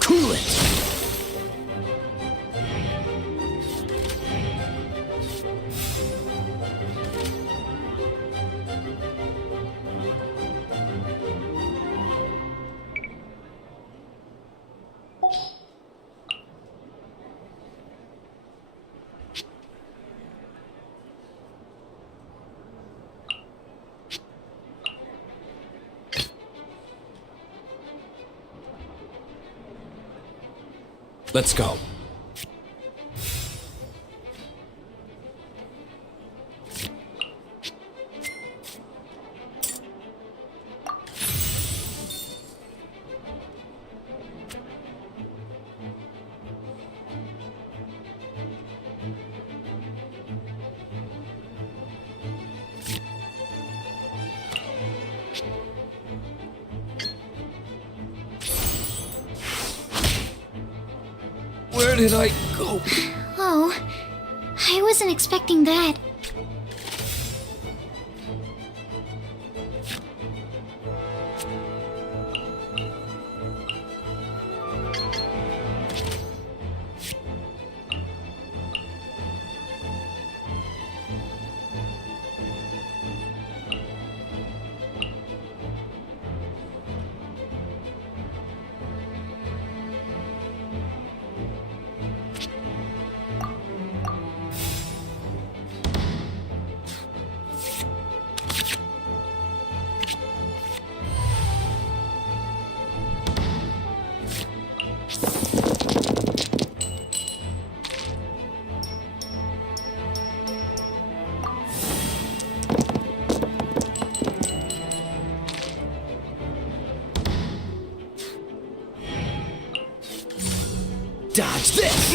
Cool it! Let's go. Where did I go? Oh, I wasn't expecting that. Dodge this!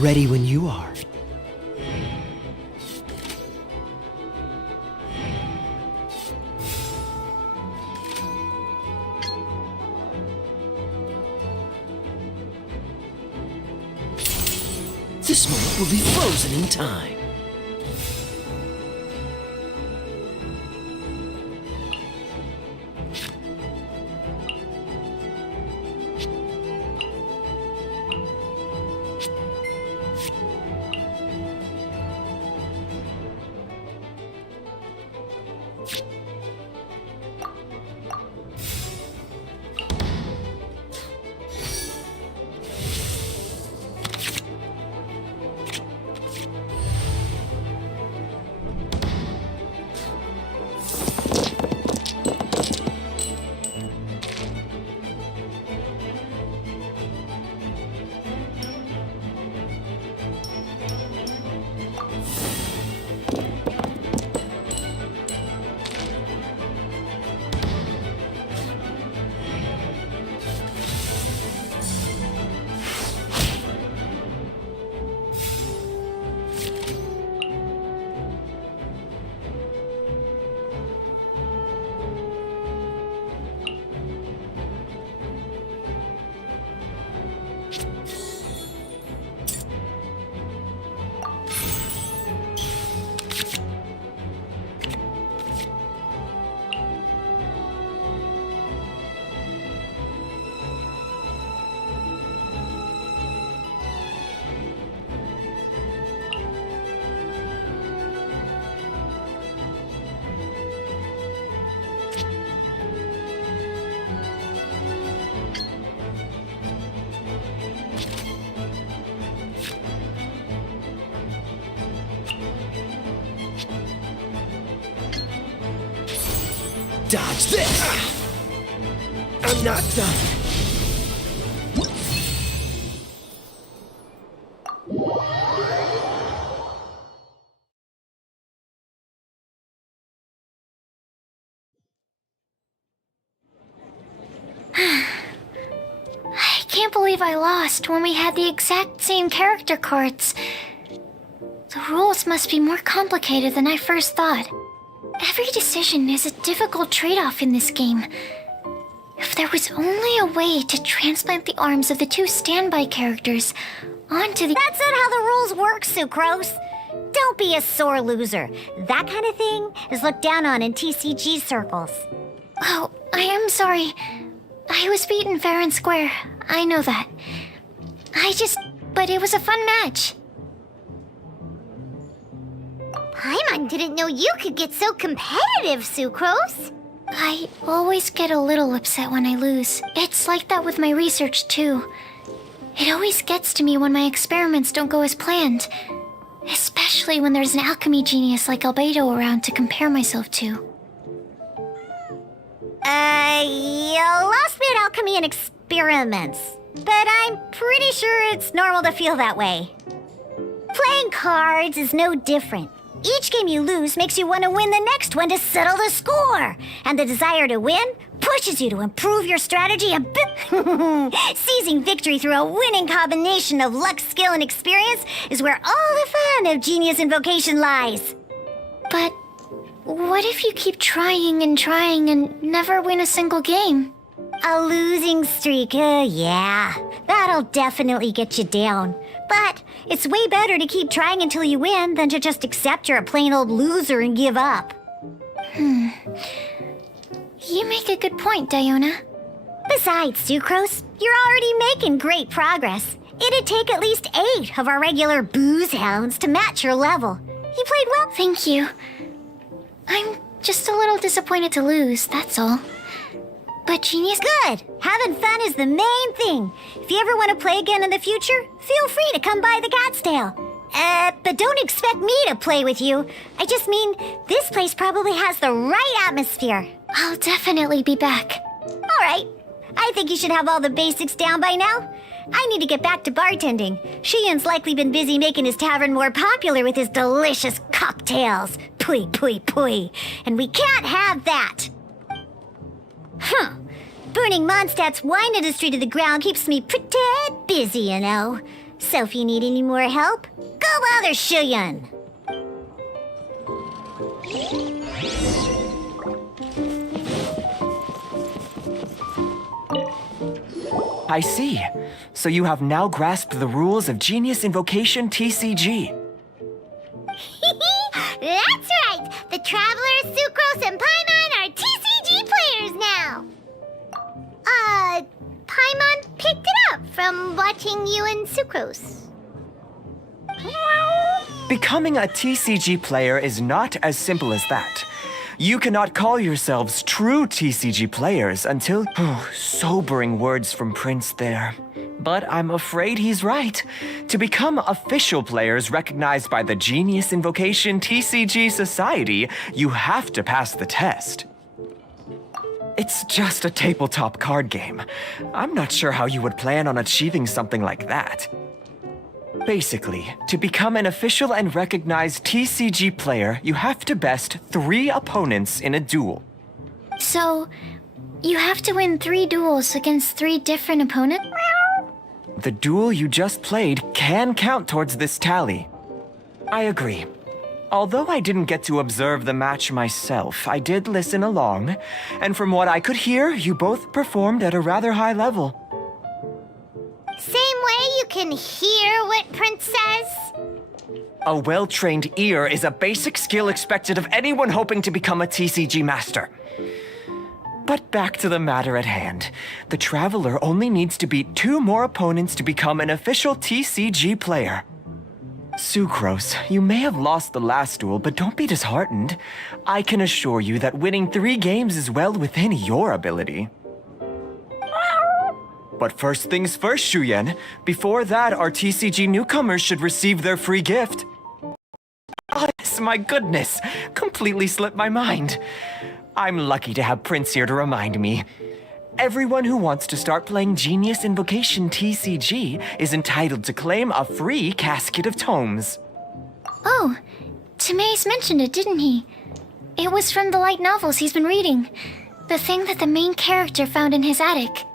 Ready when you are. This moment will be frozen in time. Dodge this! I'm not done. I can't believe I lost when we had the exact same character cards. The rules must be more complicated than I first thought. Every decision is a difficult trade-off in this game. If there was only a way to transplant the arms of the two standby characters onto the... That's not how the rules work, Sucrose. Don't be a sore loser. That kind of thing is looked down on in TCG circles. Oh, I am sorry. I was beaten fair and square. I know that. But it was a fun match. Paimon didn't know you could get so competitive, Sucrose. I always get a little upset when I lose. It's like that with my research, too. It always gets to me when my experiments don't go as planned. Especially when there's an alchemy genius like Albedo around to compare myself to. You lost me at alchemy and experiments. But I'm pretty sure it's normal to feel that way. Playing cards is no different. Each game you lose makes you want to win the next one to settle the score. And the desire to win pushes you to improve your strategy a bit. Seizing victory through a winning combination of luck, skill, and experience is where all the fun of Genius Invocation lies. But what if you keep trying and never win a single game? A losing streak, yeah. That'll definitely get you down. But it's way better to keep trying until you win than to just accept you're a plain old loser and give up. You make a good point, Diona. Besides, Sucrose, you're already making great progress. It'd take at least 8 of our regular booze hounds to match your level. You played well. Thank you. I'm just a little disappointed to lose, that's all. But Genius... Good! Having fun is the main thing. If you ever want to play again in the future, feel free to come by the Cat's Tail. But don't expect me to play with you. I just mean, this place probably has the right atmosphere. I'll definitely be back. All right. I think you should have all the basics down by now. I need to get back to bartending. Shian's likely been busy making his tavern more popular with his delicious cocktails. Pui, pui, pui. And we can't have that. Burning Mondstadt's wine industry to the ground keeps me pretty busy, you know. So if you need any more help, go bother Shuyan. I see. So you have now grasped the rules of Genius Invocation TCG. That's right! The Traveler, Sucrose, and Paimon are TCG players now! Paimon picked it up from watching you and Sucrose. Becoming a TCG player is not as simple as that. You cannot call yourselves true TCG players until... sobering words from Prince there. But I'm afraid he's right. To become official players recognized by the Genius Invocation TCG Society, you have to pass the test. It's just a tabletop card game. I'm not sure how you would plan on achieving something like that. Basically, to become an official and recognized TCG player, you have to best 3 opponents in a duel. So, you have to win 3 duels against 3 different opponents? The duel you just played can count towards this tally. I agree. Although I didn't get to observe the match myself, I did listen along, and from what I could hear, you both performed at a rather high level. Same way you can hear what Prince says? A well-trained ear is a basic skill expected of anyone hoping to become a TCG master. But back to the matter at hand. The Traveler only needs to beat 2 more opponents to become an official TCG player. Sucrose, you may have lost the last duel, but don't be disheartened. I can assure you that winning 3 games is well within your ability. But first things first, Shuyan. Before that, our TCG newcomers should receive their free gift. Oh, yes, my goodness. Completely slipped my mind. I'm lucky to have Prince here to remind me. Everyone who wants to start playing Genius Invocation TCG is entitled to claim a free casket of tomes. Oh, Timaeus mentioned it, didn't he? It was from the light novels he's been reading. The thing that the main character found in his attic.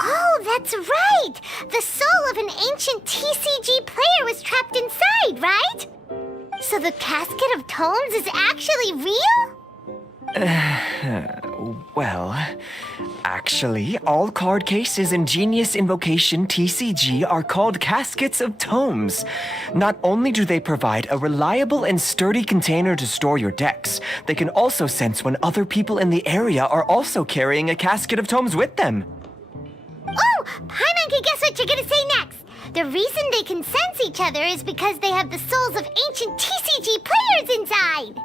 Oh, that's right! The soul of an ancient TCG player was trapped inside, right? So the casket of tomes is actually real? Well, actually, all card cases in Genius Invocation TCG are called caskets of tomes. Not only do they provide a reliable and sturdy container to store your decks, they can also sense when other people in the area are also carrying a casket of tomes with them. Oh, Paimon can guess what you're gonna say next. The reason they can sense each other is because they have the souls of ancient TCG players inside.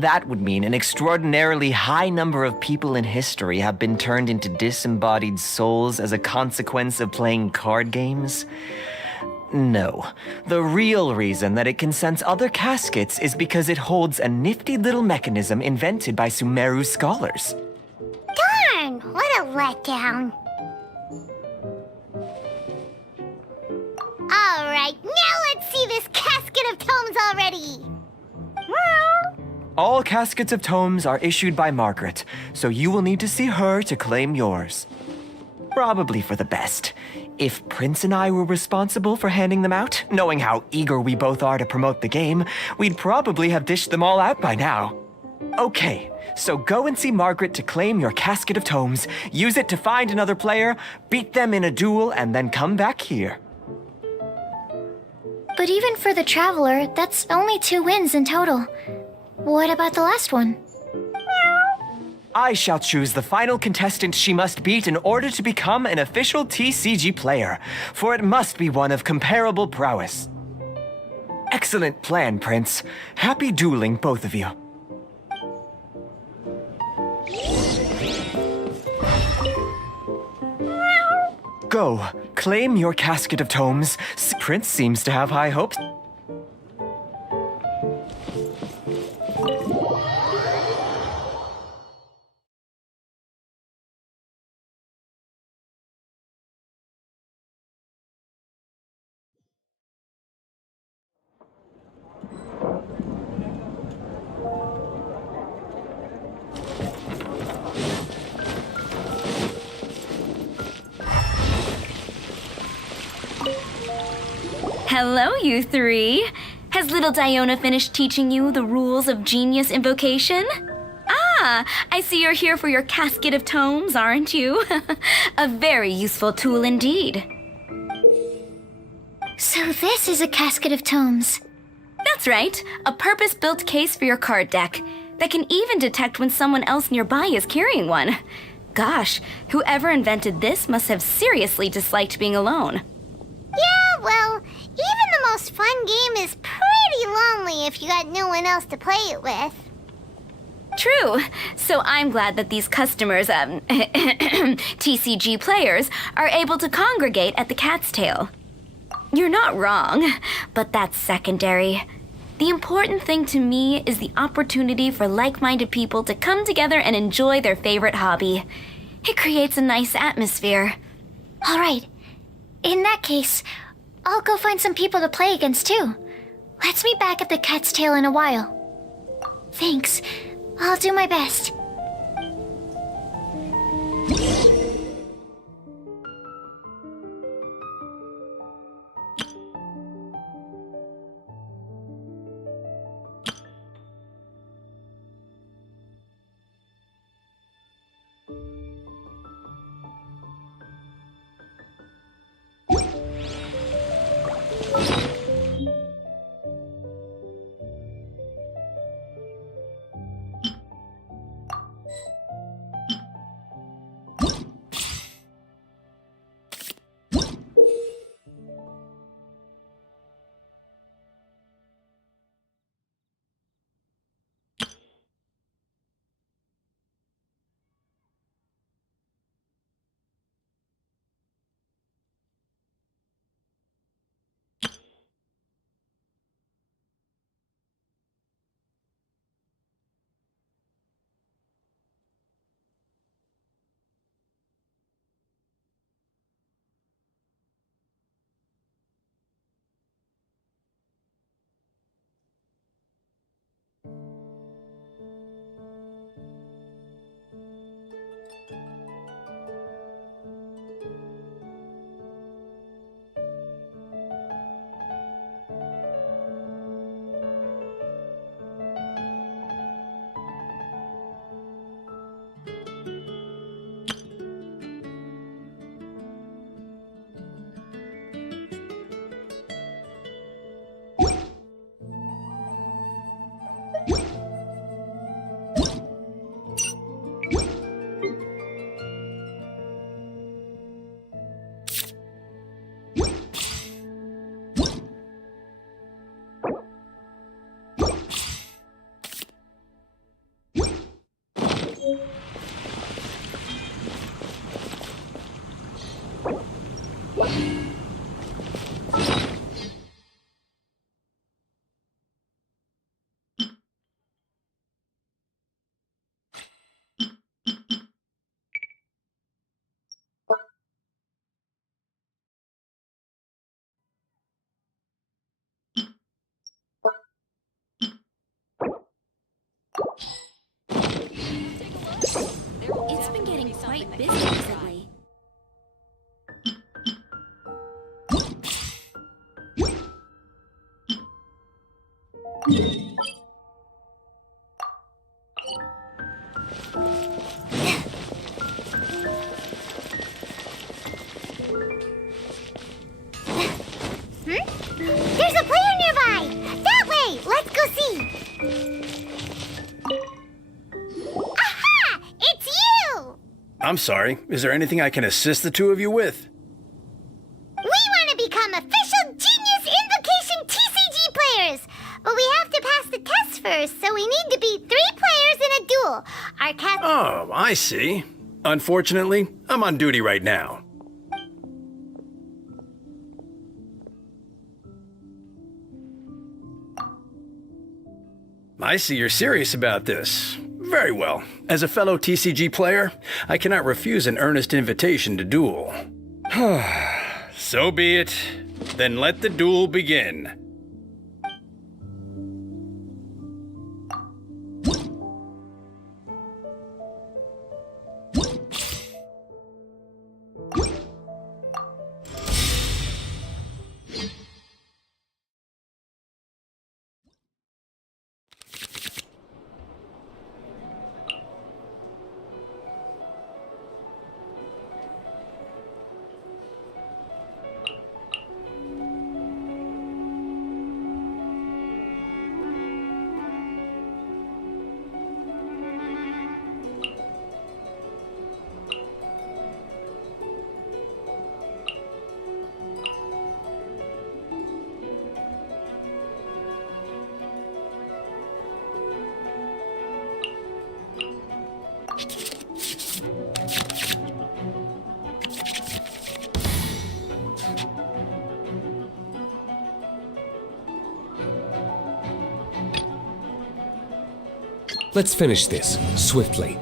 That would mean an extraordinarily high number of people in history have been turned into disembodied souls as a consequence of playing card games. No, the real reason that it can sense other caskets is because it holds a nifty little mechanism invented by Sumeru's scholars. Darn, what a letdown. All right, now let's see this casket of tomes already. All caskets of tomes are issued by Margaret, so you will need to see her to claim yours. Probably for the best. If Prince and I were responsible for handing them out, knowing how eager we both are to promote the game, we'd probably have dished them all out by now. Okay, so go and see Margaret to claim your casket of tomes, use it to find another player, beat them in a duel, and then come back here. But even for the Traveler, that's only 2 wins in total. What about the last one? I shall choose the final contestant she must beat in order to become an official TCG player, for it must be one of comparable prowess. Excellent plan, Prince. Happy dueling, both of you. Go, claim your casket of tomes. Prince seems to have high hopes. Hello, you three. Has little Diona finished teaching you the rules of genius invocation? Ah, I see you're here for your casket of tomes, aren't you? A very useful tool indeed. So this is a casket of tomes. That's right, a purpose-built case for your card deck that can even detect when someone else nearby is carrying one. Gosh, whoever invented this must have seriously disliked being alone. Yeah, well, even the most fun game is pretty lonely if you got no one else to play it with. True. So I'm glad that these customers, TCG players, are able to congregate at the Cat's Tail. You're not wrong, but that's secondary. The important thing to me is the opportunity for like-minded people to come together and enjoy their favorite hobby. It creates a nice atmosphere. All right. In that case, I'll go find some people to play against too. Let's meet back at the Cat's Tail in a while. Thanks. I'll do my best. It's been getting quite busy recently. There's a player nearby! That way! Let's go see! Aha! It's you! I'm sorry. Is there anything I can assist the two of you with? We want to become official Genius Invocation TCG players! But we have to pass the test first, so we need to beat 3 players in a duel. Our cat... Oh, I see. Unfortunately, I'm on duty right now. I see you're serious about this. Very well. As a fellow TCG player, I cannot refuse an earnest invitation to duel. So be it. Then let the duel begin. Let's finish this, swiftly.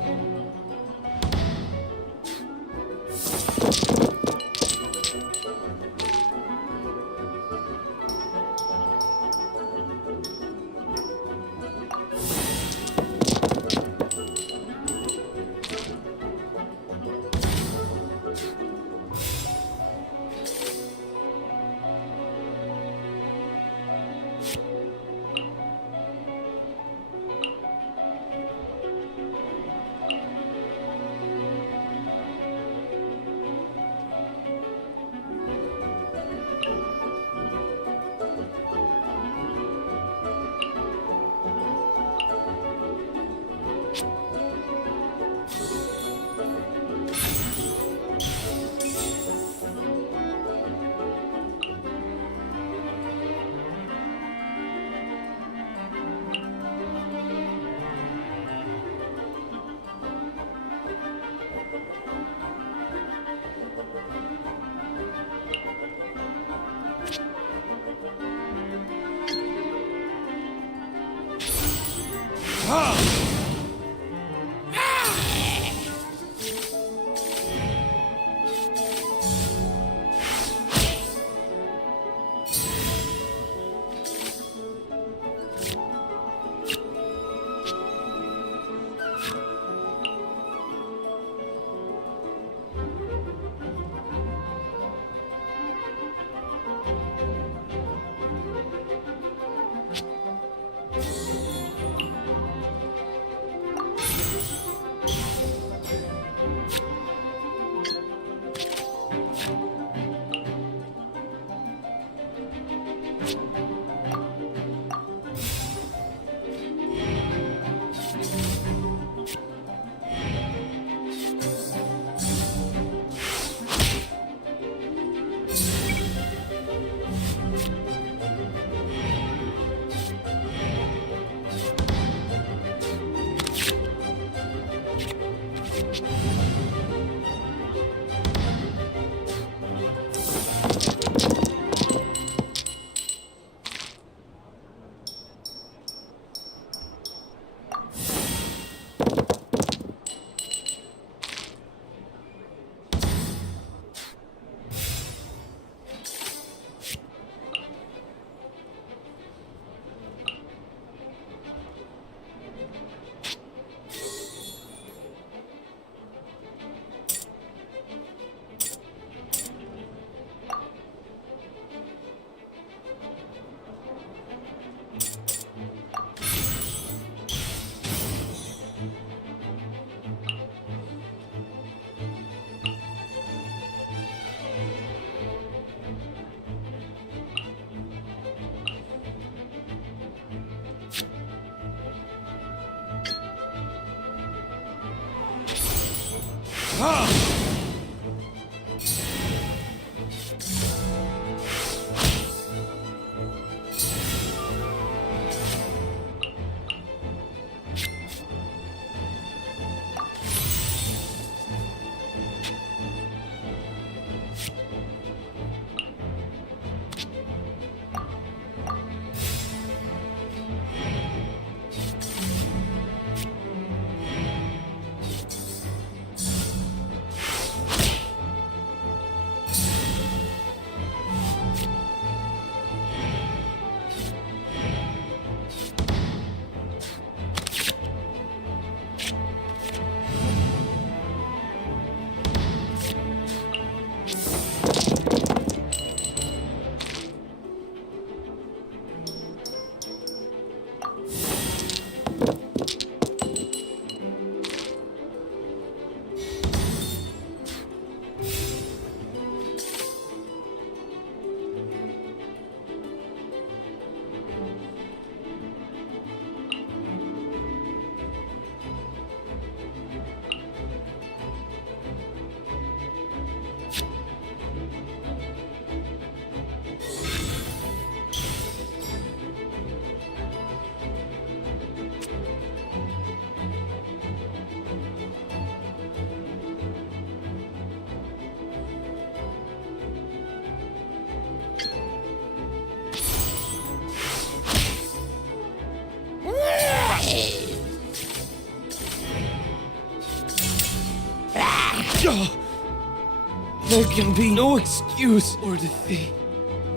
There can be no excuse or defeat.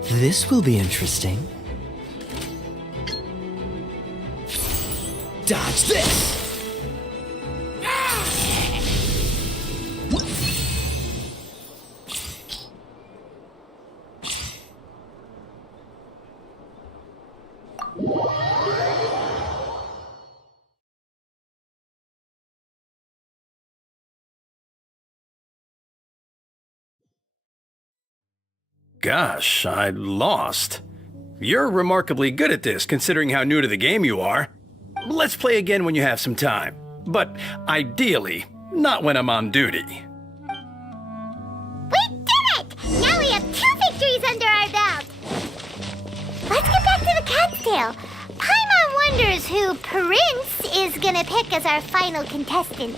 This will be interesting. Dodge this! Gosh, I lost. You're remarkably good at this, considering how new to the game you are. Let's play again when you have some time. But ideally, not when I'm on duty. We did it! Now we have 2 victories under our belt! Let's get back to the cat's tail. Paimon wonders who Prince is gonna pick as our final contestant.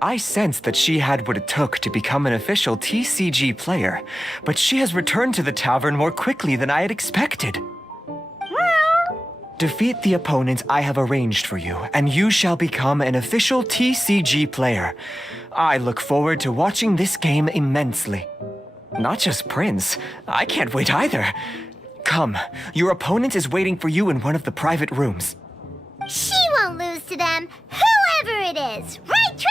I sensed that she had what it took to become an official TCG player, but she has returned to the tavern more quickly than I had expected. Defeat the opponent I have arranged for you, and you shall become an official TCG player. I look forward to watching this game immensely. Not just Prince, I can't wait either. Come, your opponent is waiting for you in one of the private rooms. She won't lose to them, whoever it is. Right, Traveler?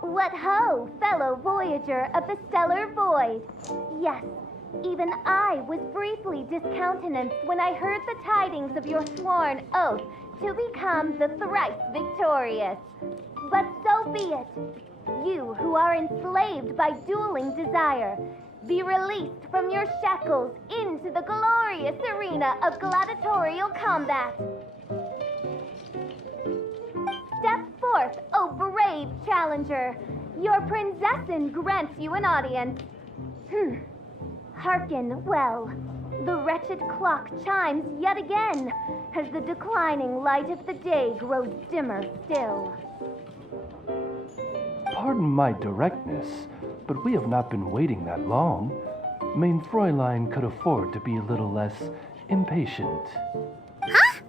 What ho, fellow voyager of the stellar void. Yes, even I was briefly discountenanced when I heard the tidings of your sworn oath to become the thrice victorious. But so be it. You who are enslaved by dueling desire, be released from your shackles into the glorious arena of gladiatorial combat. Step forth, O brave challenger. Your princessin grants you an audience. Hearken well. The wretched clock chimes yet again as the declining light of the day grows dimmer still. Pardon my directness, but we have not been waiting that long. Mein Fräulein could afford to be a little less impatient. Huh?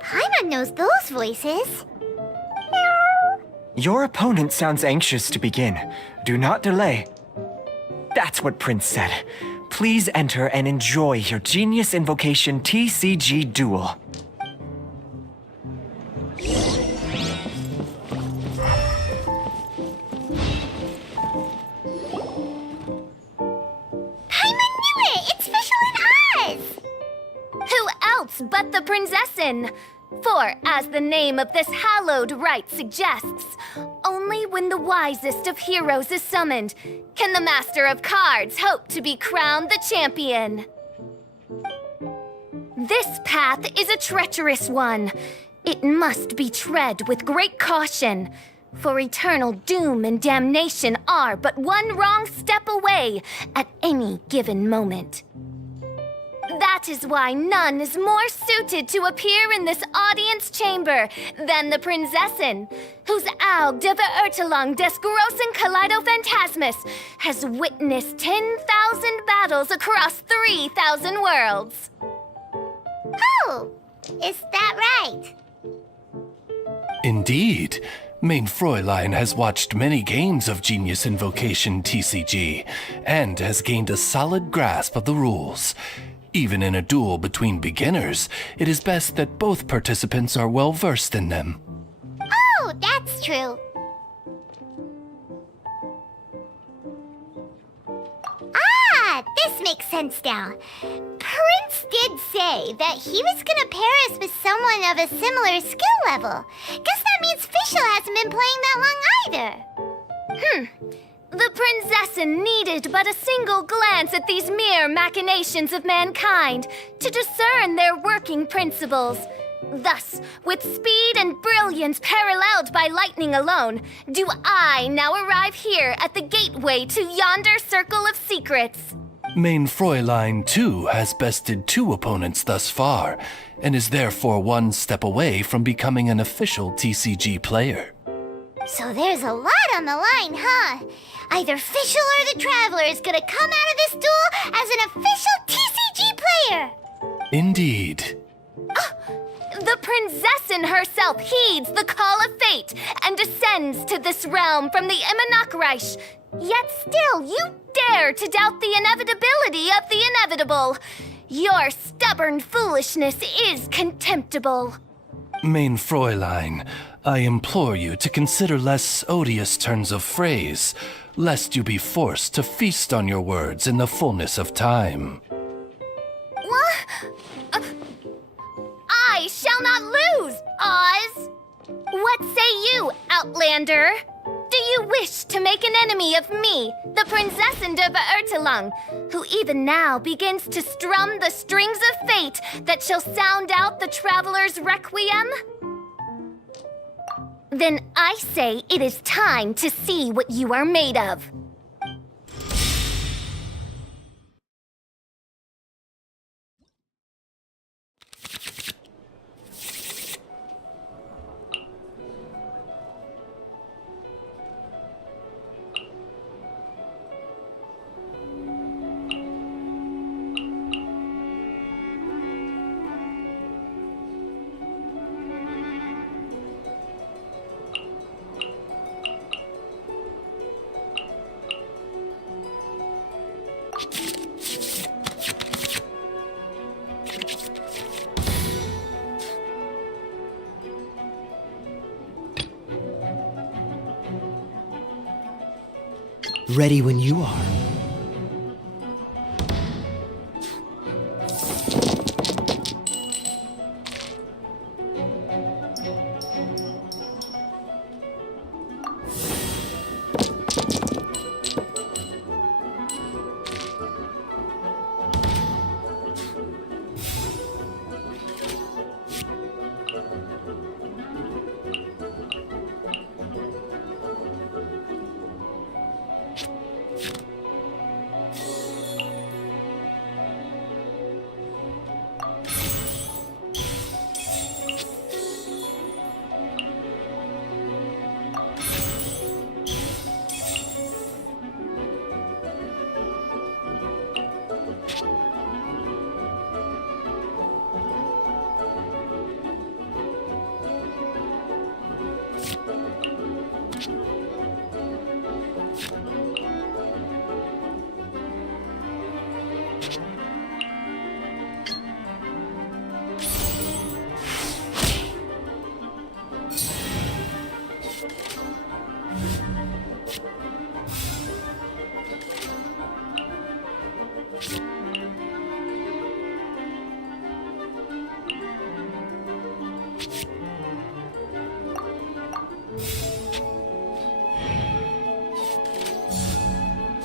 Paimon knows those voices. Your opponent sounds anxious to begin. Do not delay. That's what Prince said. Please enter and enjoy your Genius Invocation TCG duel. But the princessin. For, as the name of this hallowed rite suggests, only when the wisest of heroes is summoned can the master of cards hope to be crowned the champion. This path is a treacherous one. It must be tread with great caution, for eternal doom and damnation are but one wrong step away at any given moment. That is why none is more suited to appear in this audience chamber than the princessin, whose Aug de Verurtelung des großen Kaleido-Phantasmus has witnessed 10,000 battles across 3,000 worlds. Oh, is that right? Indeed. Mein Fräulein has watched many games of Genius Invocation TCG, and has gained a solid grasp of the rules. Even in a duel between beginners, it is best that both participants are well versed in them. Oh, that's true. This makes sense now. Prince did say that he was gonna pair us with someone of a similar skill level. Guess that means Fischl hasn't been playing that long either. The princessin needed but a single glance at these mere machinations of mankind to discern their working principles. Thus, with speed and brilliance paralleled by lightning alone, do I now arrive here at the gateway to yonder circle of secrets. Main Fräulein, too, has bested 2 opponents thus far, and is therefore 1 step away from becoming an official TCG player. So there's a lot on the line, huh? Either Fischl or the Traveler is gonna come out of this duel as an official TCG player! Indeed. The Prinzessin herself heeds the call of fate and descends to this realm from the Immanakreich. Yet still, you dare to doubt the inevitability of the inevitable. Your stubborn foolishness is contemptible. Main Fräulein, I implore you to consider less odious turns of phrase, lest you be forced to feast on your words in the fullness of time. What? I shall not lose, Oz! What say you, Outlander? Do you wish to make an enemy of me, the Prinzessin de Vertelung, who even now begins to strum the strings of fate that shall sound out the Traveler's Requiem? Then I say it is time to see what you are made of. Ready when you are.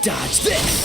Dodge this!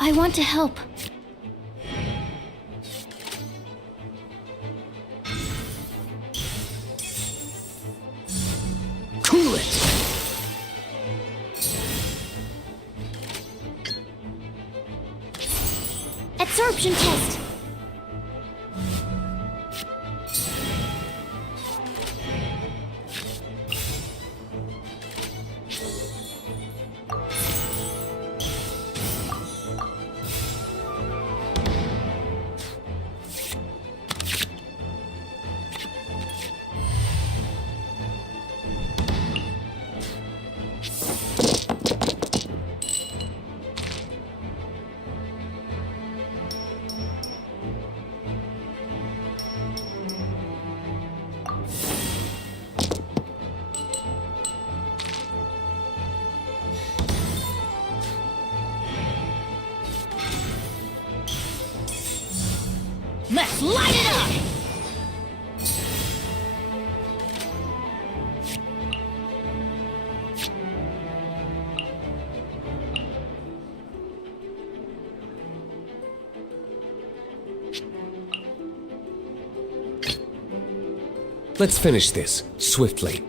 I want to help. absorption test. Let's light it up! Let's finish this, swiftly.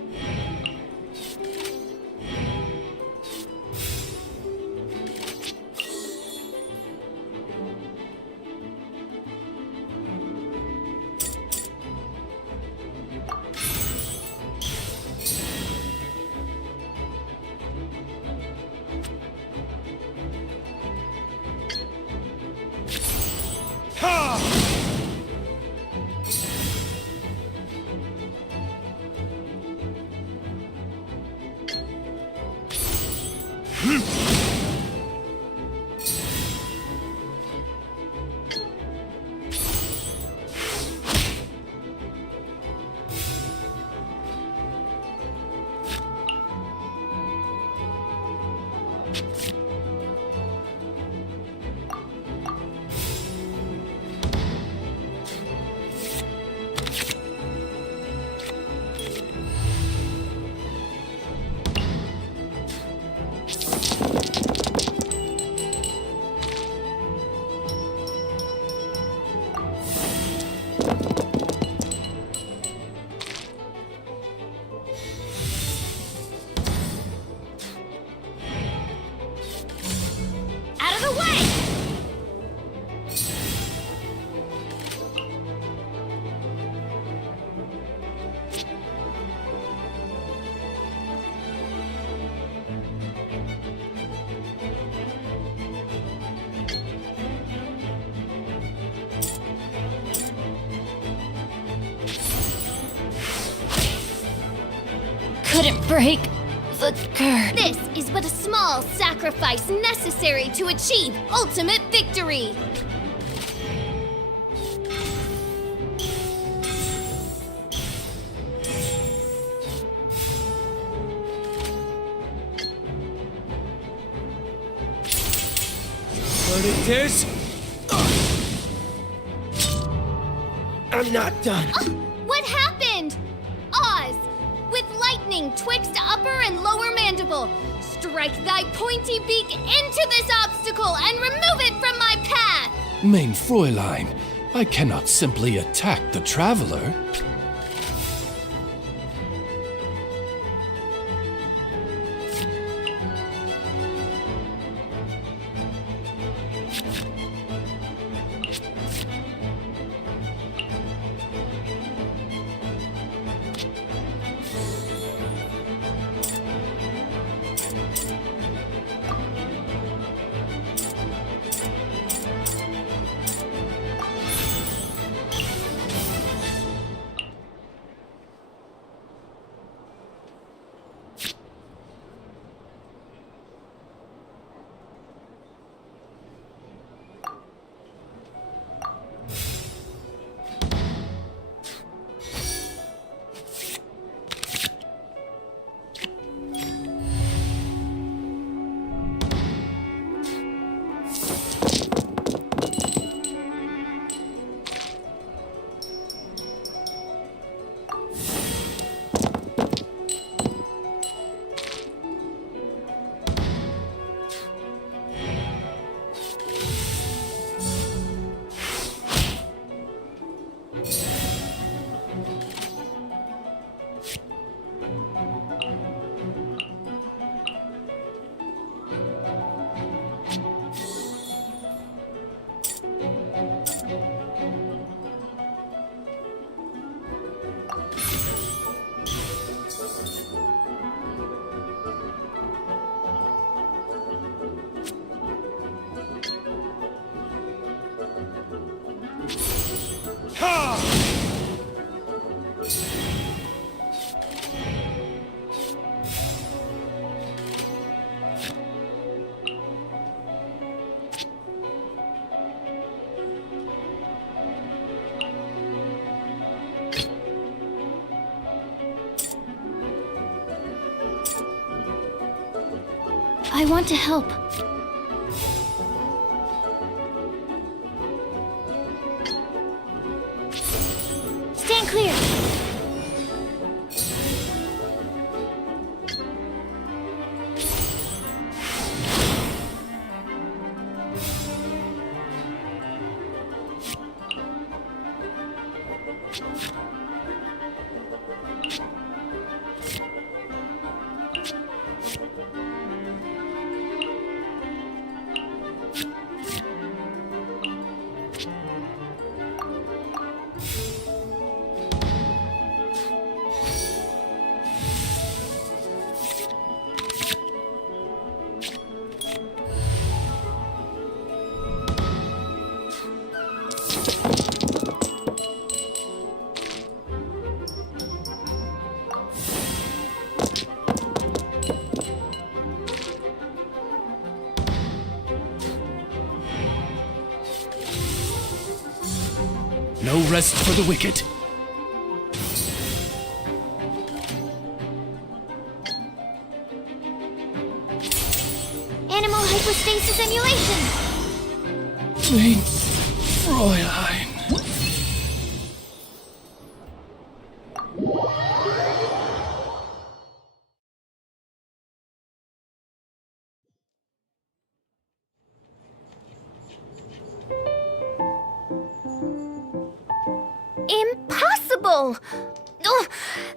Couldn't break the curd. This is but a small sacrifice necessary to achieve ultimate victory. What it is? I'm not done. What happened? Oz, with lightning twixt upper and lower mandible, strike thy pointy beak into this obstacle and remove it from my path! Mein Fräulein, I cannot simply attack the traveler. I want to help. Stand clear. No rest for the wicked. Animal hypostasis simulation. Mein Fräulein. Impossible! Ugh,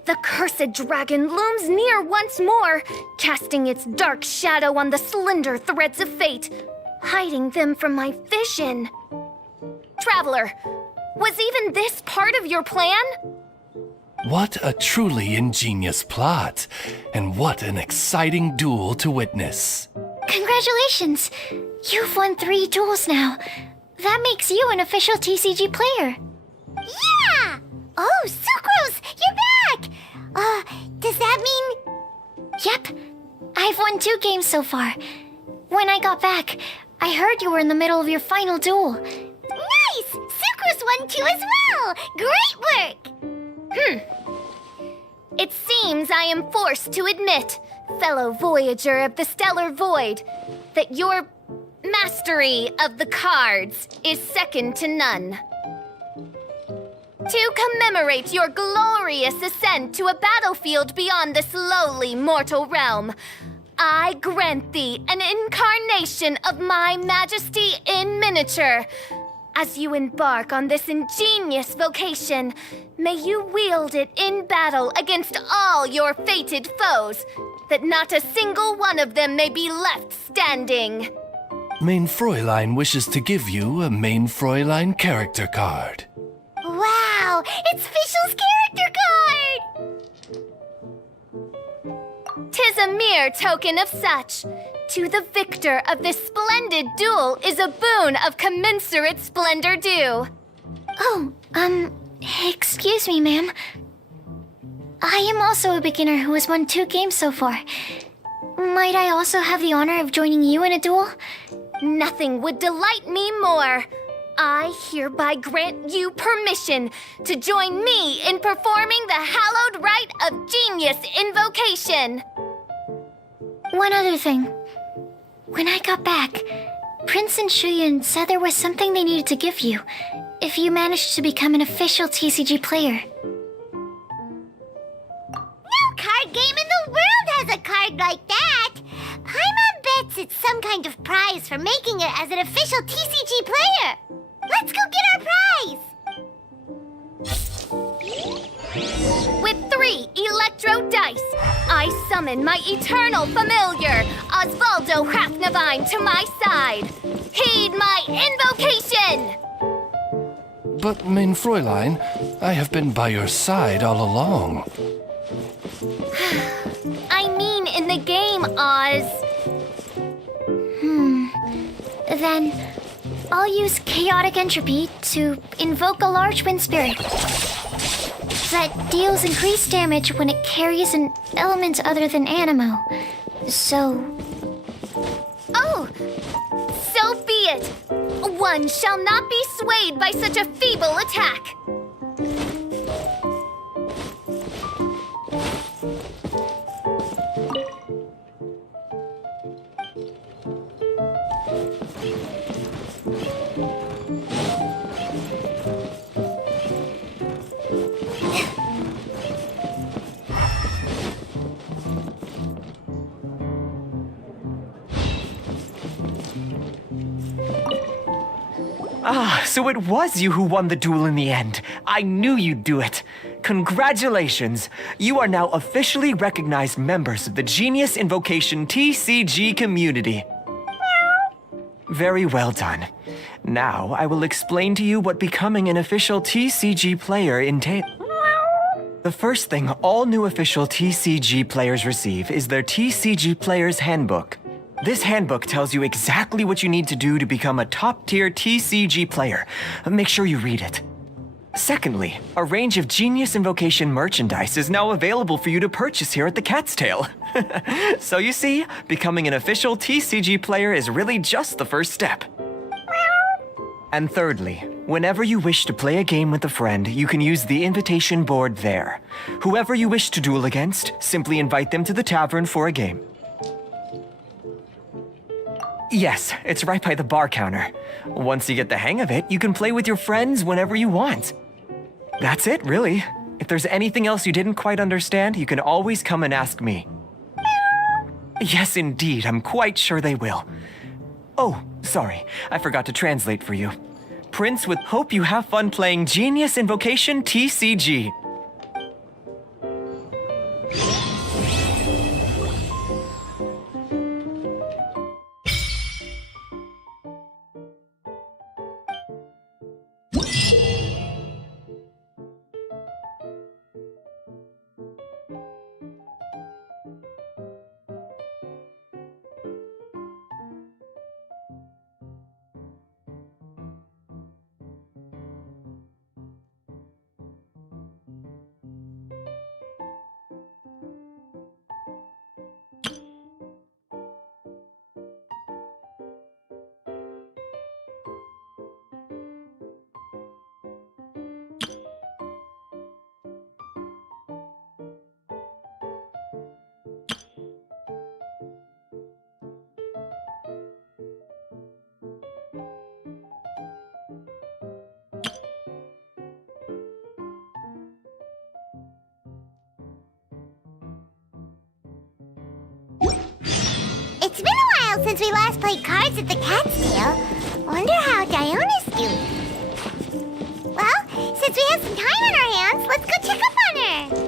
the cursed dragon looms near once more, casting its dark shadow on the slender threads of fate, hiding them from my vision. Traveler, was even this part of your plan? What a truly ingenious plot, and what an exciting duel to witness. Congratulations! You've won 3 duels now. That makes you an official TCG player. Yeah! Oh, Sucrose, you're back! Does that mean... Yep. I've won 2 games so far. When I got back, I heard you were in the middle of your final duel. Nice! Sucrose won 2 as well! Great work! It seems I am forced to admit, fellow voyager of the stellar void, that your mastery of the cards is second to none. To commemorate your glorious ascent to a battlefield beyond this lowly mortal realm, I grant thee an incarnation of my majesty in miniature. As you embark on this ingenious vocation, may you wield it in battle against all your fated foes, that not a single one of them may be left standing. Mein Fräulein wishes to give you a Mein Fräulein character card. Wow! It's Fischl's character card! 'Tis a mere token of such. To the victor of this splendid duel is a boon of commensurate splendor due. Oh, excuse me, ma'am. I am also a beginner who has won 2 games so far. Might I also have the honor of joining you in a duel? Nothing would delight me more. I hereby grant you permission to join me in performing the hallowed rite of genius invocation. One other thing. When I got back, Prince and Shuyan said there was something they needed to give you if you managed to become an official TCG player. No card game in the world has a card like that! Paimon bets it's some kind of prize for making it as an official TCG player! Let's go get our prize! With 3 electro dice, I summon my eternal familiar, Osvaldo Hrafnavine, to my side. Heed my invocation! But, Mein Fräulein, I have been by your side all along. I mean in the game, Oz. Then, I'll use Chaotic Entropy to invoke a large wind spirit that deals increased damage when it carries an element other than Animo. So... Oh! So be it! One shall not be swayed by such a feeble attack! So it was you who won the duel in the end. I knew you'd do it. Congratulations. You are now officially recognized members of the Genius Invocation TCG community. Very well done. Now, I will explain to you what becoming an official TCG player entails. The first thing all new official TCG players receive is their TCG Player's Handbook. This handbook tells you exactly what you need to do to become a top-tier TCG player. Make sure you read it. Secondly, a range of Genius Invocation merchandise is now available for you to purchase here at the Cat's Tail. So you see, becoming an official TCG player is really just the first step. And thirdly, whenever you wish to play a game with a friend, you can use the invitation board there. Whoever you wish to duel against, simply invite them to the tavern for a game. Yes, it's right by the bar counter. Once you get the hang of it, you can play with your friends whenever you want. That's it, really. If there's anything else you didn't quite understand, you can always come and ask me. Yes, indeed, I'm quite sure they will. Oh, sorry, I forgot to translate for you. Prince would hope you have fun playing Genius Invocation TCG. It's been a while since we last played cards at the Cat's Tail. Wonder how Diona's doing. Well, since we have some time on our hands, let's go check up on her.